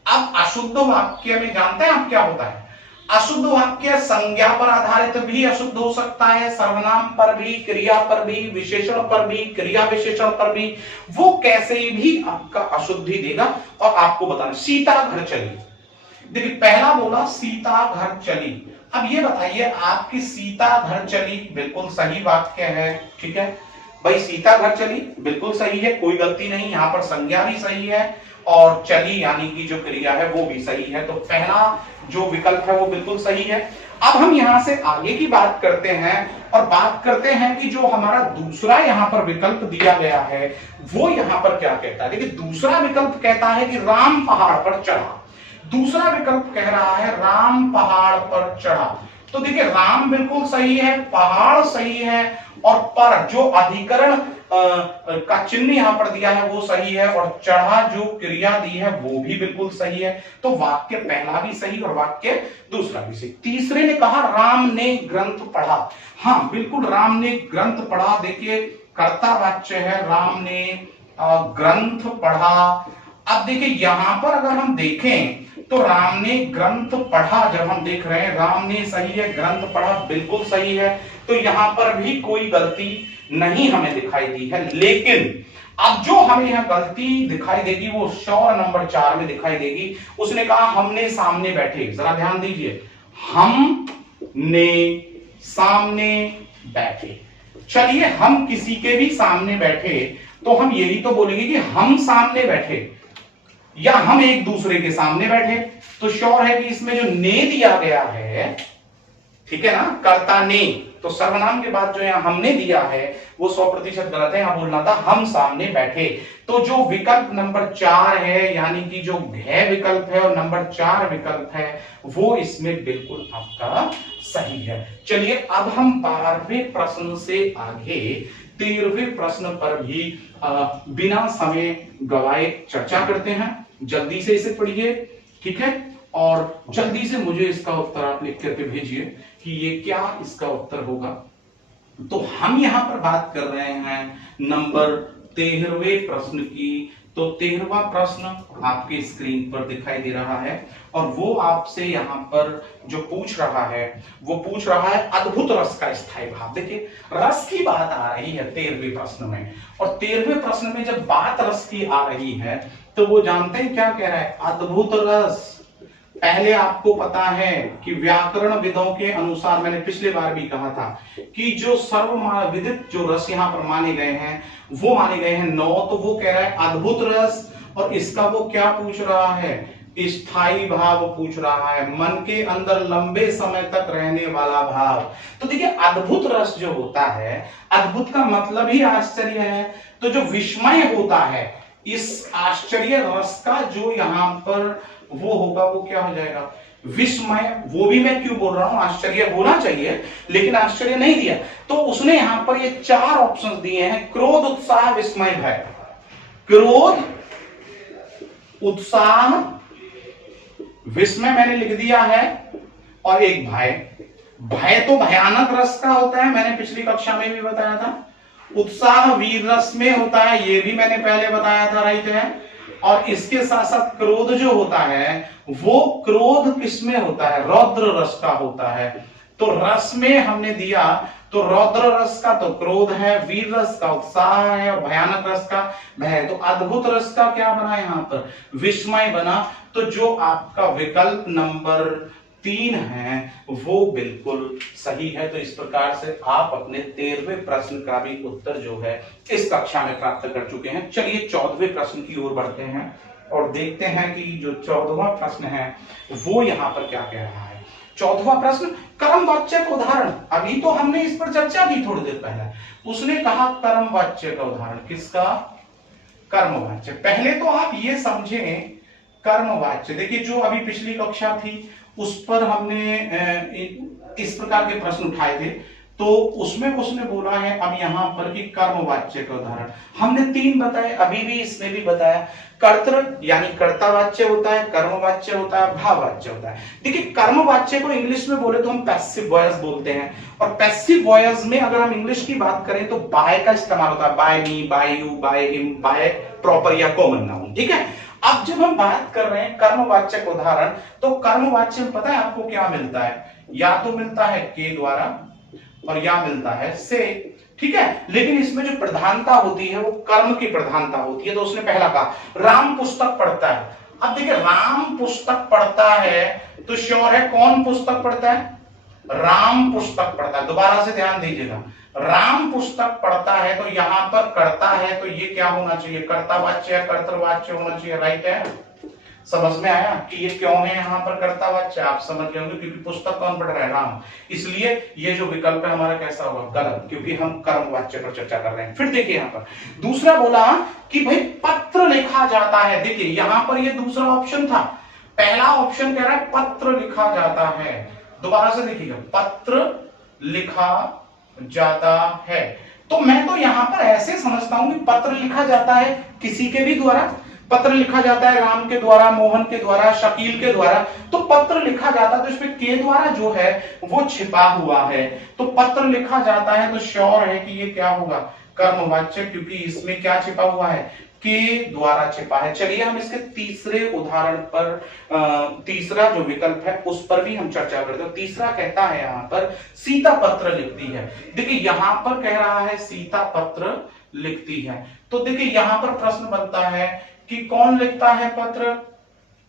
अब अशुद्ध वाक्य में जानते हैं आप क्या होता है? अशुद्ध वाक्य संज्ञा पर आधारित भी अशुद्ध हो सकता है, सर्वनाम पर भी, क्रिया पर भी, विशेषण पर भी, क्रिया विशेषण पर भी, वो कैसे भी आपका अशुद्धि देगा। और आपको बताना, सीता घर चली। देखिए पहला बोला सीता घर चली। अब ये बताइए आपकी सीता घर चली बिल्कुल सही वाक्य है, ठीक है भाई, सीता घर चली बिल्कुल सही है, कोई गलती नहीं, यहां पर संज्ञा भी सही है और चली यानी कि जो क्रिया है वो भी सही है। तो पहला जो विकल्प है वो बिल्कुल सही है। अब हम यहां से आगे की बात करते हैं और बात करते हैं कि जो हमारा दूसरा यहां पर विकल्प दिया गया है वो यहां पर क्या कहता है। देखिए दूसरा विकल्प कहता है कि राम पहाड़ पर चढ़ा। दूसरा विकल्प कह रहा है राम पहाड़ पर चढ़ा। तो देखिए राम बिल्कुल सही है, पहाड़ सही है, और पर जो अधिकरण का चिन्ह यहां पर दिया है वो सही है, और चढ़ा जो क्रिया दी है वो भी बिल्कुल सही है। तो वाक्य पहला भी सही और वाक्य दूसरा भी सही। तीसरे ने कहा राम ने ग्रंथ पढ़ा। हाँ बिल्कुल, राम ने ग्रंथ पढ़ा। देखिए कर्तावाच्य है, राम ने ग्रंथ पढ़ा। अब देखिए यहां पर अगर हम देखें तो राम ने ग्रंथ पढ़ा, जब हम देख रहे हैं राम ने सही है, ग्रंथ पढ़ा बिल्कुल सही है, तो यहां पर भी कोई गलती नहीं हमें दिखाई दी है। लेकिन अब जो हमें यहां गलती दिखाई देगी वो श्योर नंबर 4 में दिखाई देगी। उसने कहा हमने सामने बैठे। जरा ध्यान दीजिए, हम ने सामने बैठे। चलिए हम किसी के भी सामने बैठे तो हम यही तो बोलेंगे कि हम सामने बैठे या हम एक दूसरे के सामने बैठे। तो श्योर है कि इसमें जो ने दिया गया है, ठीक है ना, कर्ता ने, तो सर्वनाम के बाद जो यहां हमने दिया है वो 100% गलत है। यहां बोलना था हम सामने बैठे। तो जो विकल्प नंबर 4 है यानी कि जो घ विकल्प है और नंबर 4 विकल्प है वो इसमें बिल्कुल आपका सही है। चलिए अब हम 12वें प्रश्न से आगे 13वें प्रश्न पर भी बिना समय गवाए चर्चा करते हैं। जल्दी से इसे पढ़िए, ठीक है, और जल्दी से मुझे इसका उत्तर आप लिख करके भेजिए कि ये क्या इसका उत्तर होगा। तो हम यहां पर बात कर रहे हैं नंबर 13वें प्रश्न की। तो 13वां प्रश्न आपके स्क्रीन पर दिखाई दे रहा है और वो आपसे यहां पर जो पूछ रहा है वो पूछ रहा है अद्भुत रस का स्थायी भाव। देखिए रस की बात आ रही है 13वें प्रश्न में, और 13वें प्रश्न में जब बात रस की आ रही है तो वो जानते हैं क्या कह रहा है, अद्भुत रस। पहले आपको पता है कि व्याकरण विदों के अनुसार, मैंने पिछले बार भी कहा था कि जो सर्वविदित जो रस यहां पर माने गए हैं वो माने गए हैं 9। तो वो कह रहा है अद्भुत रस, और इसका वो क्या पूछ रहा है, स्थायी भाव पूछ रहा है, मन के अंदर लंबे समय तक रहने वाला भाव। तो देखिए अद्भुत रस जो होता है, अद्भुत का मतलब ही आश्चर्य है, तो जो विस्मय होता है इस आश्चर्य रस का जो यहां पर वो होगा वो क्या हो जाएगा, विस्मय। वो भी मैं क्यों बोल रहा हूं, आश्चर्य होना चाहिए लेकिन आश्चर्य नहीं दिया। तो उसने यहां पर ये 4 ऑप्शंस दिए हैं, क्रोध, उत्साह, विस्मय, भय। क्रोध, उत्साह, विस्मय मैंने लिख दिया है, और एक भय। भय तो भयानक रस का होता है, मैंने पिछली कक्षा में भी बताया था, उत्साह वीर रस में होता है, ये भी मैंने पहले बताया था, राइट है। और इसके साथ साथ क्रोध जो होता है वो क्रोध किसमें होता है, रौद्र रस का होता है। तो रस में हमने दिया तो रौद्र रस का तो क्रोध है, वीर रस का उत्साह है, और भयानक रस का भय। तो अद्भुत रस का क्या बना यहां पर, विस्मय बना। तो जो आपका विकल्प नंबर 3 है वो बिल्कुल सही है। तो इस प्रकार से आप अपने 13वें प्रश्न का भी उत्तर जो है इस कक्षा में प्राप्त कर चुके हैं। चलिए 14वें प्रश्न की ओर बढ़ते हैं और देखते हैं कि जो 14वां प्रश्न है वो यहां पर क्या कह रहा है। 14वां प्रश्न, कर्मवाच्य का उदाहरण। अभी तो हमने इस पर चर्चा की थोड़ी देर पहले। उसने कहा कर्मवाच्य का उदाहरण, किसका, कर्मवाच्य। पहले तो आप ये समझें कर्मवाच्य, देखिए जो अभी पिछली कक्षा थी उस पर हमने इस प्रकार के प्रश्न उठाए थे, तो उसमें उसने बोला है अब यहां पर कि कर्मवाच्य का उदाहरण। हमने 3 बताए, अभी भी इसमें भी बताया। कर्तृ यानी कर्तावाच्य होता है, कर्मवाच्य होता है, भाववाच्य होता है। देखिए कर्मवाच्य को इंग्लिश में बोले तो हम पैसिव वॉयस बोलते हैं, और पैसिव वॉयस में अगर हम इंग्लिश की बात करें तो बाय का इस्तेमाल होता है, by me, by you, by him, by proper या कॉमन नाउन, ठीक है। अब जब हम बात कर रहे हैं कर्मवाच्य का उदाहरण, तो कर्मवाच्य में पता है आपको क्या मिलता है, या तो मिलता है के द्वारा और या मिलता है से, ठीक है। लेकिन इसमें जो प्रधानता होती है वो कर्म की प्रधानता होती है। तो उसने पहला कहा राम पुस्तक पढ़ता है। अब देखिए राम पुस्तक पढ़ता है तो श्योर है कौन पुस्तक पढ़ता है, राम पुस्तक पढ़ता है। दोबारा से ध्यान दीजिएगा, राम पुस्तक पढ़ता है तो यहां पर करता है, तो ये क्या होना चाहिए, कर्तावाच्य या कर्तृवाच्य होना चाहिए, राइट है। समझ में आया कि ये क्यों है यहाँ पर कर्तावाच्य, आप समझ गए होंगे, क्योंकि पुस्तक कौन पढ़ रहा है, राम। इसलिए ये जो विकल्प है हमारा कैसा होगा, गलत, क्योंकि हम कर्मवाच्य पर चर्चा कर रहे हैं। फिर देखिए यहाँ पर दूसरा बोला कि भाई पत्र लिखा जाता है। देखिए यहाँ पर ये दूसरा ऑप्शन था, पहला ऑप्शन कह रहा है पत्र लिखा जाता है। दोबारा से देखिएगा, पत्र लिखा जाता है। तो मैं तो यहां पर ऐसे समझता हूं कि पत्र लिखा जाता है किसी के भी द्वारा, पत्र लिखा जाता है राम के द्वारा, मोहन के द्वारा, शकील के द्वारा। तो पत्र लिखा जाता है तो इसमें के द्वारा जो है वो छिपा हुआ है, तो पत्र लिखा जाता है तो श्योर है कि ये क्या होगा, कर्मवाच्य, क्योंकि इसमें क्या छिपा हुआ है, के द्वारा छिपा है। चलिए हम इसके तीसरे उदाहरण पर तीसरा जो विकल्प है उस पर भी हम चर्चा करते हैं। तीसरा कहता है यहां पर सीता पत्र लिखती है। देखिए यहां पर कह रहा है सीता पत्र लिखती है, तो देखिए यहां पर प्रश्न बनता है कि कौन लिखता है पत्र,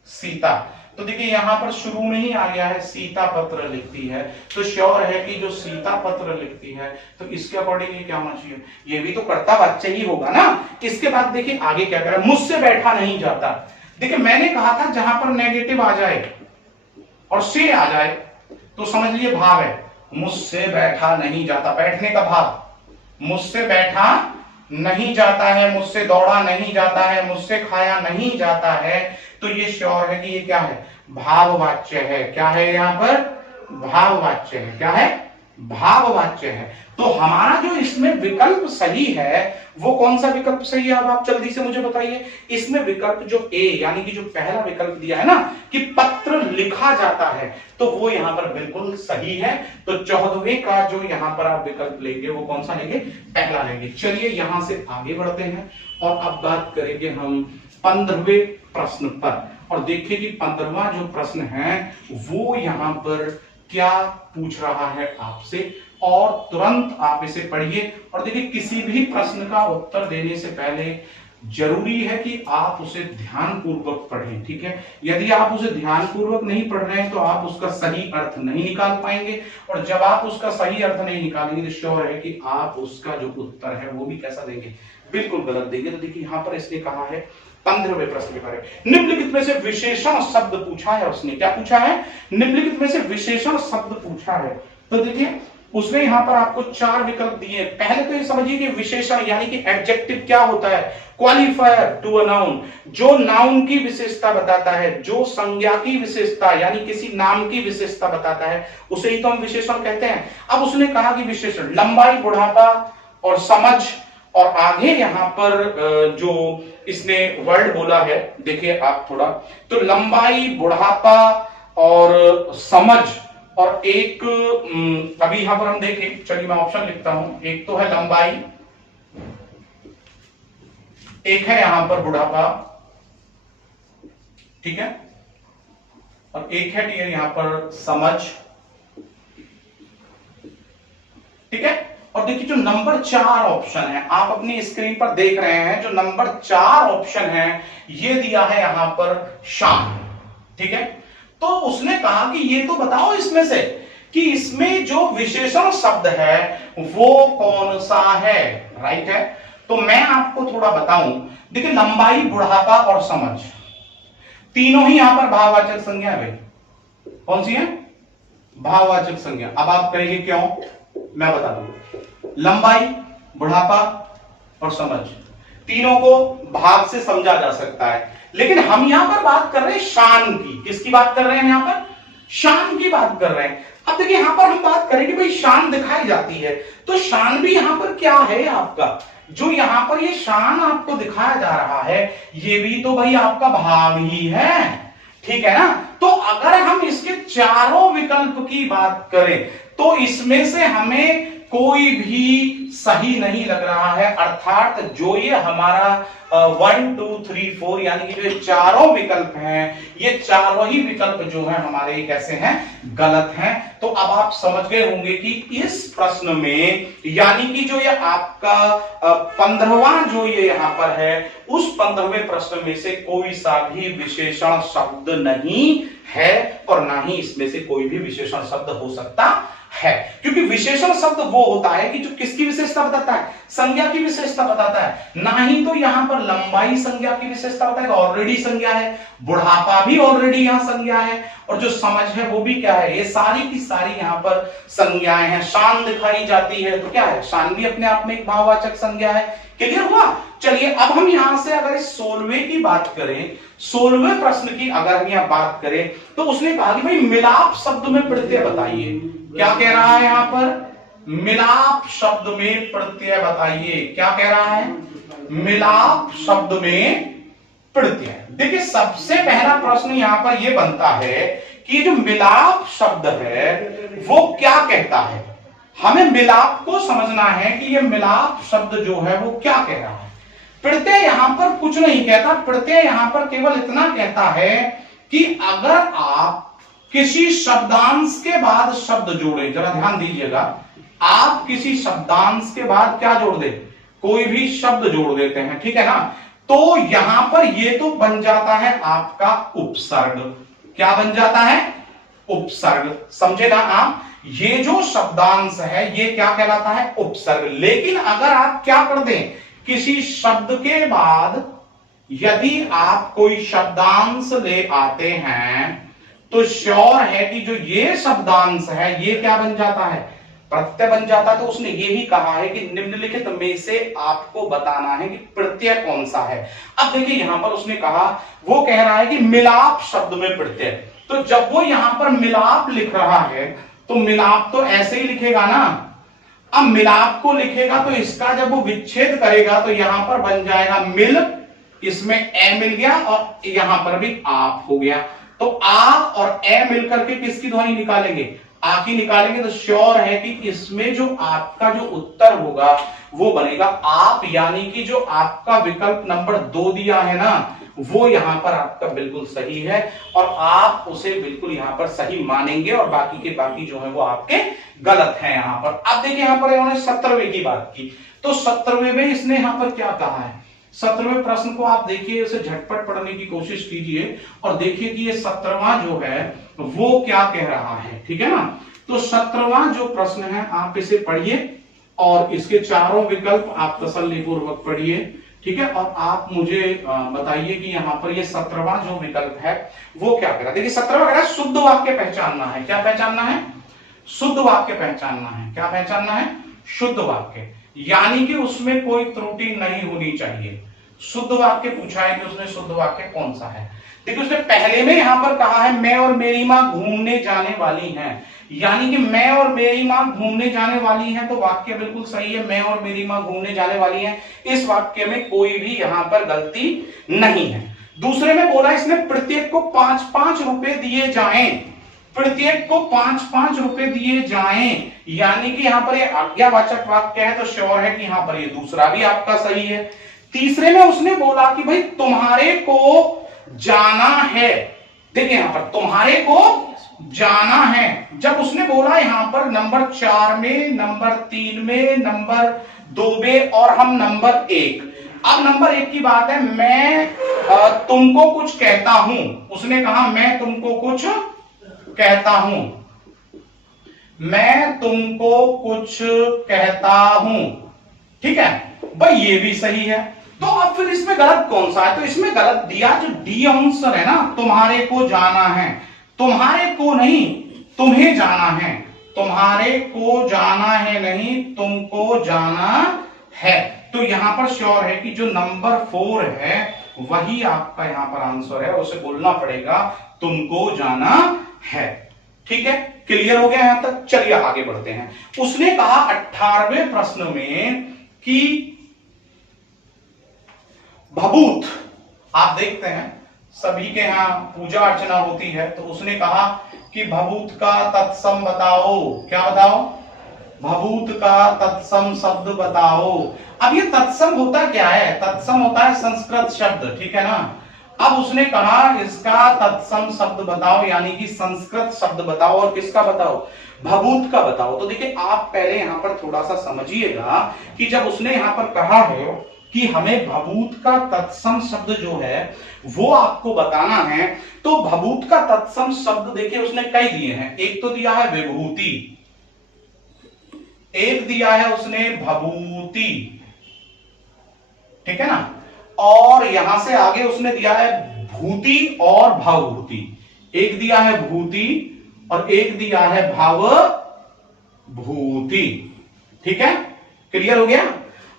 सीता। तो देखिए यहां पर शुरू में ही आ गया है सीता पत्र लिखती है, तो श्योर है कि जो सीता पत्र लिखती है तो इसके अकॉर्डिंग ये क्या होना चाहिए, ये भी तो कर्तावाच्य ही होगा ना। इसके बाद देखिए आगे क्या कह रहा है, मुझसे बैठा नहीं जाता। देखिए मैंने कहा था जहां पर नेगेटिव आ जाए और से आ जाए तो समझ लीजिए भाव है, मुझसे बैठा नहीं जाता, बैठने का भाव, मुझसे बैठा नहीं जाता है, मुझसे दौड़ा नहीं जाता है, मुझसे खाया नहीं जाता है, तो ये श्योर है कि ये क्या है, भाववाच्य है। क्या है यहां पर, भाववाच्य है। क्या है, भाववाच्य है। तो हमारा जो इसमें विकल्प सही है वो कौन सा विकल्प सही है, अब आप जल्दी से मुझे बताइए। इसमें विकल्प जो ए यानी कि जो पहला विकल्प दिया है ना कि पत्र लिखा जाता है, तो वो यहां पर बिल्कुल सही है। तो 14वें का जो यहां पर आप विकल्प लेंगे वो कौन सा लेंगे, पहला लेंगे। चलिए यहां से आगे बढ़ते हैं और अब बात करेंगे हम 15वें प्रश्न पर। और देखिए कि 15वां जो प्रश्न है वो यहां पर क्या पूछ रहा है आपसे, और तुरंत आप इसे पढ़िए। और देखिए किसी भी प्रश्न का उत्तर देने से पहले जरूरी है कि आप उसे ध्यान पूर्वक पढ़ें, ठीक है। यदि आप उसे ध्यान पूर्वक नहीं पढ़ रहे हैं तो आप उसका सही अर्थ नहीं निकाल पाएंगे, और जब आप उसका सही अर्थ नहीं निकालेंगे तो श्योर है कि आप उसका जो उत्तर है वो भी कैसा देंगे, बिल्कुल गलत देंगे। तो देखिए यहां पर इसने कहा है 15वें प्रश्न के बारे में, निम्नलिखित में से विशेषण शब्द पूछा है। उसने क्या पूछा है, निम्नलिखित में से विशेषण शब्द पूछा है। तो देखिए उसने यहां पर आपको 4 विकल्प दिए। पहले तो ये समझिए कि विशेषण यानी कि एडजेक्टिव क्या होता है, क्वालिफायर टू अ नाउन, जो नाउन की विशेषता बताता है, जो संज्ञा की विशेषता यानी किसी नाम की विशेषता बताता है, उसे ही तो हम विशेषण कहते हैं। अब उसने कहा कि विशेषण लंबाई, बुढ़ापा और समझ, और आगे यहां पर जो इसने वर्ड बोला है देखिए आप थोड़ा, तो लंबाई, बुढ़ापा और समझ, और एक अभी यहां पर हम देखें, चलिए मैं ऑप्शन लिखता हूं। एक तो है लंबाई, एक है यहां पर बुढ़ापा, ठीक है, और एक है डियर यहां पर समझ, ठीक है। और देखिए जो नंबर 4 ऑप्शन है, आप अपनी स्क्रीन पर देख रहे हैं, जो नंबर 4 ऑप्शन है ये दिया है यहां पर शान, ठीक है। तो उसने कहा कि ये तो बताओ इसमें से कि इसमें जो विशेषण शब्द है वो कौन सा है, राइट है। तो मैं आपको थोड़ा बताऊं, देखिए लंबाई, बुढ़ापा और समझ तीनों ही यहां पर भाववाचक संज्ञा है भाई। कौन सी है? भाववाचक संज्ञा। अब आप कहेंगे क्यों, मैं बता दूं। लंबाई, बुढ़ापा और समझ तीनों को भाग से समझा जा सकता है, लेकिन हम यहां पर बात कर रहे हैं शान की। किसकी बात कर रहे हैं? यहां पर शान की बात कर रहे हैं। अब देखिए यहां पर हम बात करें कि भाई शान दिखाई जाती है, तो शान भी यहां पर क्या है आपका, जो यहां पर ये शान आपको दिखाया जा रहा है ये भी तो भाई आपका भाव ही है, ठीक है ना। तो अगर हम इसके चारों विकल्प की बात करें तो इसमें से हमें कोई भी सही नहीं लग रहा है, अर्थात जो ये हमारा 1 2 3 4 यानी कि जो ये चारों विकल्प हैं, ये चारों ही विकल्प जो है हमारे कैसे हैं, गलत हैं। तो अब आप समझ गए होंगे कि इस प्रश्न में यानी कि जो ये आपका 15वां जो ये यहां पर है, उस 15वें प्रश्न में से कोई सा भी विशेषण शब्द नहीं है और ना ही इसमें से कोई भी विशेषण शब्द हो सकता है, क्योंकि विशेषण शब्द वो होता है कि जो किसकी विशेषता बताता है, संज्ञा की विशेषता बताता है। ना ही तो यहां पर लंबाई संज्ञा की विशेषता बताएगा, ऑलरेडी संज्ञा है, बुढ़ापा भी ऑलरेडी यहां संज्ञा है, और जो समझ है वो भी क्या है, ये सारी की सारी यहां पर संज्ञाएं हैं। शान दिखाई जाती है तो क्या है, शान भी अपने आप में एक भाववाचक संज्ञा है। क्लियर हुआ? चलिए अब हम यहां से अगर इस 16वें की बात करें, 16वें प्रश्न की अगर हम यहां बात करें तो उसने कहा कि भाई मिलाप शब्द में प्रत्यय बताइए। क्या कह रहा है यहां पर, मिलाप शब्द में प्रत्यय बताइए। क्या कह रहा है, मिलाप शब्द में प्रत्यय। देखिए सबसे पहला प्रश्न यहां पर यह बनता है कि जो मिलाप शब्द है वो क्या कहता है। हमें मिलाप को समझना है कि यह मिलाप शब्द जो है वो क्या कह रहा है। प्रत्यय यहां पर कुछ नहीं कहता, प्रत्यय यहां पर केवल इतना कहता है कि अगर आप किसी शब्दांश के बाद शब्द जोड़े, जरा ध्यान दीजिएगा, आप किसी शब्दांश के बाद क्या जोड़ दे, कोई भी शब्द जोड़ देते हैं, ठीक है ना, तो यहां पर ये तो बन जाता है आपका उपसर्ग। क्या बन जाता है, उपसर्ग। समझे ना आप, ये जो शब्दांश है ये क्या कहलाता है, उपसर्ग। लेकिन अगर आप क्या कर दें, किसी शब्द के बाद यदि आप कोई शब्दांश ले आते हैं तो श्योर है कि जो ये शब्दांश है ये क्या बन जाता है, प्रत्यय बन जाता है। तो उसने ये ही कहा है कि निम्नलिखित में से आपको बताना है कि प्रत्यय कौन सा है। अब देखिए यहां पर उसने कहा, वो कह रहा है कि मिलाप शब्द में प्रत्यय, तो जब वो यहां पर मिलाप लिख रहा है तो मिलाप तो ऐसे ही लिखेगा ना। अब मिलाप को लिखेगा तो इसका जब वो विच्छेद करेगा तो यहां पर बन जाएगा मिल, इसमें ए मिल गया और यहां पर भी आप हो गया। तो आ और ए मिलकर के किसकी ध्वनि निकालेंगे, आ की निकालेंगे। तो श्योर है कि इसमें जो आपका जो उत्तर होगा वो बनेगा आप, यानी कि जो आपका विकल्प नंबर 2 दिया है ना वो यहां पर आपका बिल्कुल सही है और आप उसे बिल्कुल यहां पर सही मानेंगे और बाकी के बाकी जो है वो आपके गलत है यहां पर। अब देखिए यहां पर इन्होंने 17वें की बात की, तो 17वें में इसने यहां पर क्या कहा है, 17वें प्रश्न को आप देखिए, उसे झटपट पढ़ने की कोशिश कीजिए और देखिए कि ये 17वां जो है वो क्या कह रहा है, ठीक है ना। तो 17वां जो प्रश्न है आप इसे पढ़िए और इसके चारों विकल्प आप तसल्ली पूर्वक पढ़िए, ठीक है, और आप मुझे बताइए कि यहां पर ये 17वां जो विकल्प है वो क्या कह रहा है। देखिए 17वां कह रहा है शुद्ध वाक्य पहचानना है। क्या पहचानना है, शुद्ध वाक्य पहचानना है। क्या पहचानना है, शुद्ध वाक्य, यानी कि उसमें कोई त्रुटि नहीं होनी चाहिए। शुद्ध वाक्य पूछा है कि उसमें शुद्ध वाक्य कौन सा है। देखिए उसने पहले में यहां पर कहा है मैं और मेरी मां घूमने जाने वाली हैं, यानी कि मैं और मेरी मां घूमने जाने वाली हैं, तो वाक्य बिल्कुल सही है, मैं और मेरी मां घूमने जाने वाली हैं। इस वाक्य में कोई भी यहां पर गलती नहीं है। दूसरे में बोला इसने प्रत्येक को 5-5 रुपए दिए जाएं, प्रत्येक को 5-5 रुपए दिए जाएं, यानी कि यहां पर ये आज्ञावाचक वाक्य है, तो श्योर है कि यहां पर ये दूसरा भी आपका सही है। तीसरे में उसने बोला कि भाई तुम्हारे को जाना है, देखिए यहां पर तुम्हारे को जाना है। जब उसने बोला यहां पर नंबर 4 में, नंबर 3 में, नंबर 2 में और हम नंबर 1। अब नंबर 1 की बात है, मैं तुमको कुछ कहता हूं। उसने कहा मैं तुमको कुछ कहता हूं, मैं तुमको कुछ कहता हूं, ठीक है भाई, ये भी सही है। तो अब फिर इसमें गलत कौन सा है? तो इसमें गलत दिया जो डी आंसर है ना, तुम्हारे को जाना है, तुम्हारे को नहीं तुम्हें जाना है, तुम्हारे को जाना है नहीं तुमको जाना है। तो यहां पर श्योर है कि जो नंबर 4 है वही आपका यहां पर आंसर है, उसे बोलना पड़ेगा तुमको जाना है। ठीक है, क्लियर हो गया यहां तक? चलिए आगे बढ़ते हैं। उसने कहा 18वें प्रश्न में कि भभूत, आप देखते हैं सभी के यहां पूजा अर्चना होती है, तो उसने कहा कि भभूत का तत्सम बताओ। क्या बताओ? भभूत का तत्सम शब्द बताओ। अब ये तत्सम होता क्या है? तत्सम होता है संस्कृत शब्द, ठीक है ना। अब उसने कहा इसका तत्सम शब्द बताओ, यानी कि संस्कृत शब्द बताओ। और किसका बताओ? भभूत का बताओ। तो देखिए आप पहले यहां पर थोड़ा सा समझिएगा कि जब उसने यहां पर कहा है कि हमें भभूत का तत्सम शब्द जो है वो आपको बताना है, तो भभूत का तत्सम शब्द देखिए उसने कई दिए हैं। एक तो दिया है विभूति, एक दिया है उसने भभूति, ठीक है ना, और यहां से आगे उसने दिया है भूति और भावभूति। एक दिया है भूति और एक दिया है भावभूति, ठीक है, क्लियर हो गया।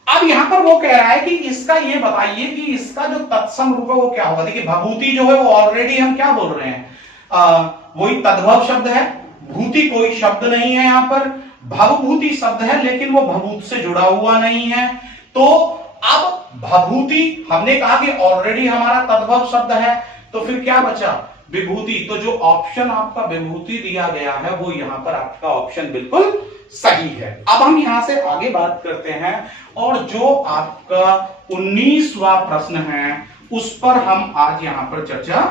अब यहां पर वो कह रहा है कि इसका ये बताइए कि इसका जो तत्सम रूप है वो क्या होगा। देखिए भभूति जो है वो ऑलरेडी हम क्या बोल रहे हैं, वही तद्भव शब्द है। भूति कोई शब्द नहीं है यहां पर, भवभूति शब्द है लेकिन वो भभूत से जुड़ा हुआ नहीं है। तो अब भभूति हमने कहा कि ऑलरेडी हमारा तद्भव शब्द है, तो फिर क्या बचा? विभूति। तो जो ऑप्शन आपका विभूति दिया गया है वो यहां पर आपका ऑप्शन बिल्कुल सही है। अब हम यहां से आगे बात करते हैं और जो आपका 19वां प्रश्न है उस पर हम आज यहां पर चर्चा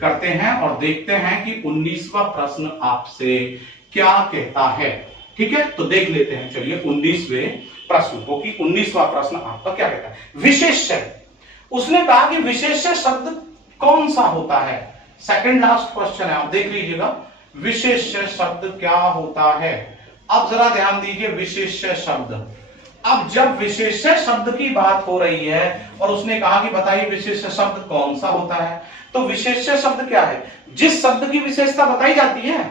करते हैं और देखते हैं कि 19वां प्रश्न आपसे क्या कहता है। ठीक है, तो देख लेते हैं। चलिए 19वें प्रश्न को कि 19वां प्रश्न आपका क्या कहता है। विशेष्य, उसने कहा कि विशेष्य शब्द कौन सा होता है। सेकंड लास्ट क्वेश्चन है, आप देख लीजिएगा। विशेष्य शब्द क्या होता है? अब जरा ध्यान दीजिए, विशेष्य शब्द। अब जब विशेष्य शब्द की बात हो रही है और उसने कहा कि बताइए विशेष्य शब्द कौन सा होता है, तो विशेष्य शब्द क्या है? जिस शब्द की विशेषता बताई जाती है,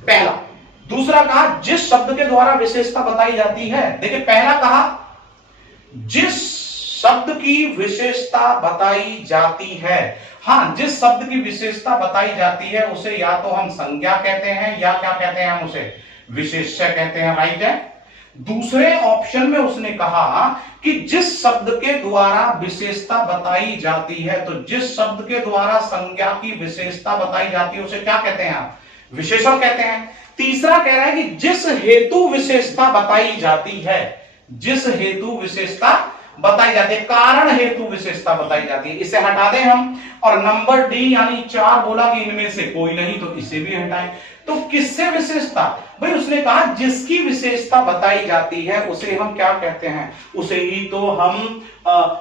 पहला। दूसरा कहा जिस शब्द के द्वारा विशेषता बताई जाती है। देखिए पहला कहा जिस शब्द की विशेषता बताई जाती है। हाँ, जिस शब्द की विशेषता बताई जाती है उसे या तो हम संज्ञा कहते हैं या क्या कहते हैं, हम उसे विशेष्य कहते हैं, राइट है। दूसरे ऑप्शन में उसने कहा कि जिस शब्द के द्वारा विशेषता बताई जाती है, तो जिस शब्द के द्वारा संज्ञा की विशेषता बताई जाती है उसे क्या कहते हैं आप? विशेषण कहते हैं। तीसरा कह रहा है कि जिस हेतु विशेषता बताई जाती है, जिस हेतु विशेषता बताई जाती है, कारण हेतु विशेषता बताई जाती है, इसे हटा दें हम। और नंबर डी यानी 4 बोला कि इनमें से कोई नहीं, तो इसे भी हटाएं। तो किससे विशेषता? भाई उसने कहा जिसकी विशेषता बताई जाती है उसे हम क्या कहते हैं? उसे ही तो हम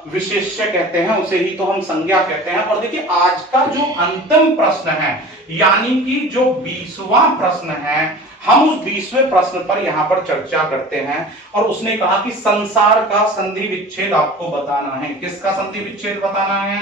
विशेष्य कहते हैं, उसे ही तो हम संज्ञा कहते हैं। और देखिए आज का जो अंतिम प्रश्न है, यानी कि जो 20वां प्रश्न है, हम उस 20वें प्रश्न पर यहां पर चर्चा करते हैं। और उसने कहा कि संसार का संधि विच्छेद आपको बताना है। किसका संधि विच्छेद बताना है?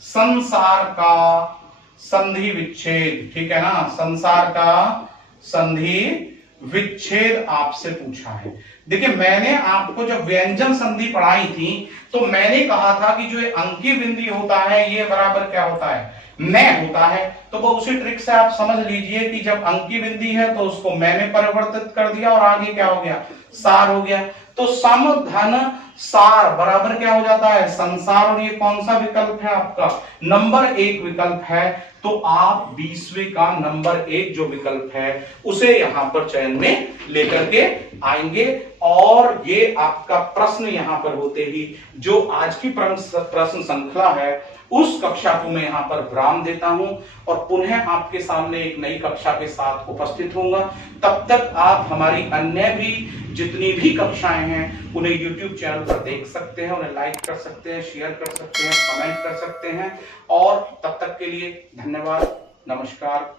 संसार का संधि विच्छेद, ठीक है ना। संसार का संधि विच्छेद आपसे पूछा है। देखिए मैंने आपको जब व्यंजन संधि पढ़ाई थी तो मैंने कहा था कि जो अंकी बिंदी होता है ये बराबर क्या होता है? मैं होता है, तो वो उसी ट्रिक से आप समझ लीजिए कि जब अंक की बिंदी है तो उसको मैं में परिवर्तित कर दिया और आगे क्या हो गया, सार हो गया। तो सम धन सार बराबर क्या हो जाता है, संसार। और ये कौन सा विकल्प है आपका, नंबर 1 विकल्प है। तो आप 20वें का नंबर 1 जो विकल्प है उसे यहां पर चयन में लेकर के आएंगे। और ये आपका प्रश्न यहां पर होते ही जो आज की प्रश्न श्रृंखला है उस कक्षा को मैं यहां पर विराम देता हूं और पुनः आपके सामने एक नई कक्षा के साथ उपस्थित होऊंगा। तब तक आप हमारी अन्य भी जितनी भी कक्षाएं हैं उन्हें YouTube चैनल पर देख सकते हैं, उन्हें लाइक कर सकते हैं, शेयर कर सकते हैं, कमेंट कर सकते हैं। और तब तक के लिए धन्यवाद, नमस्कार।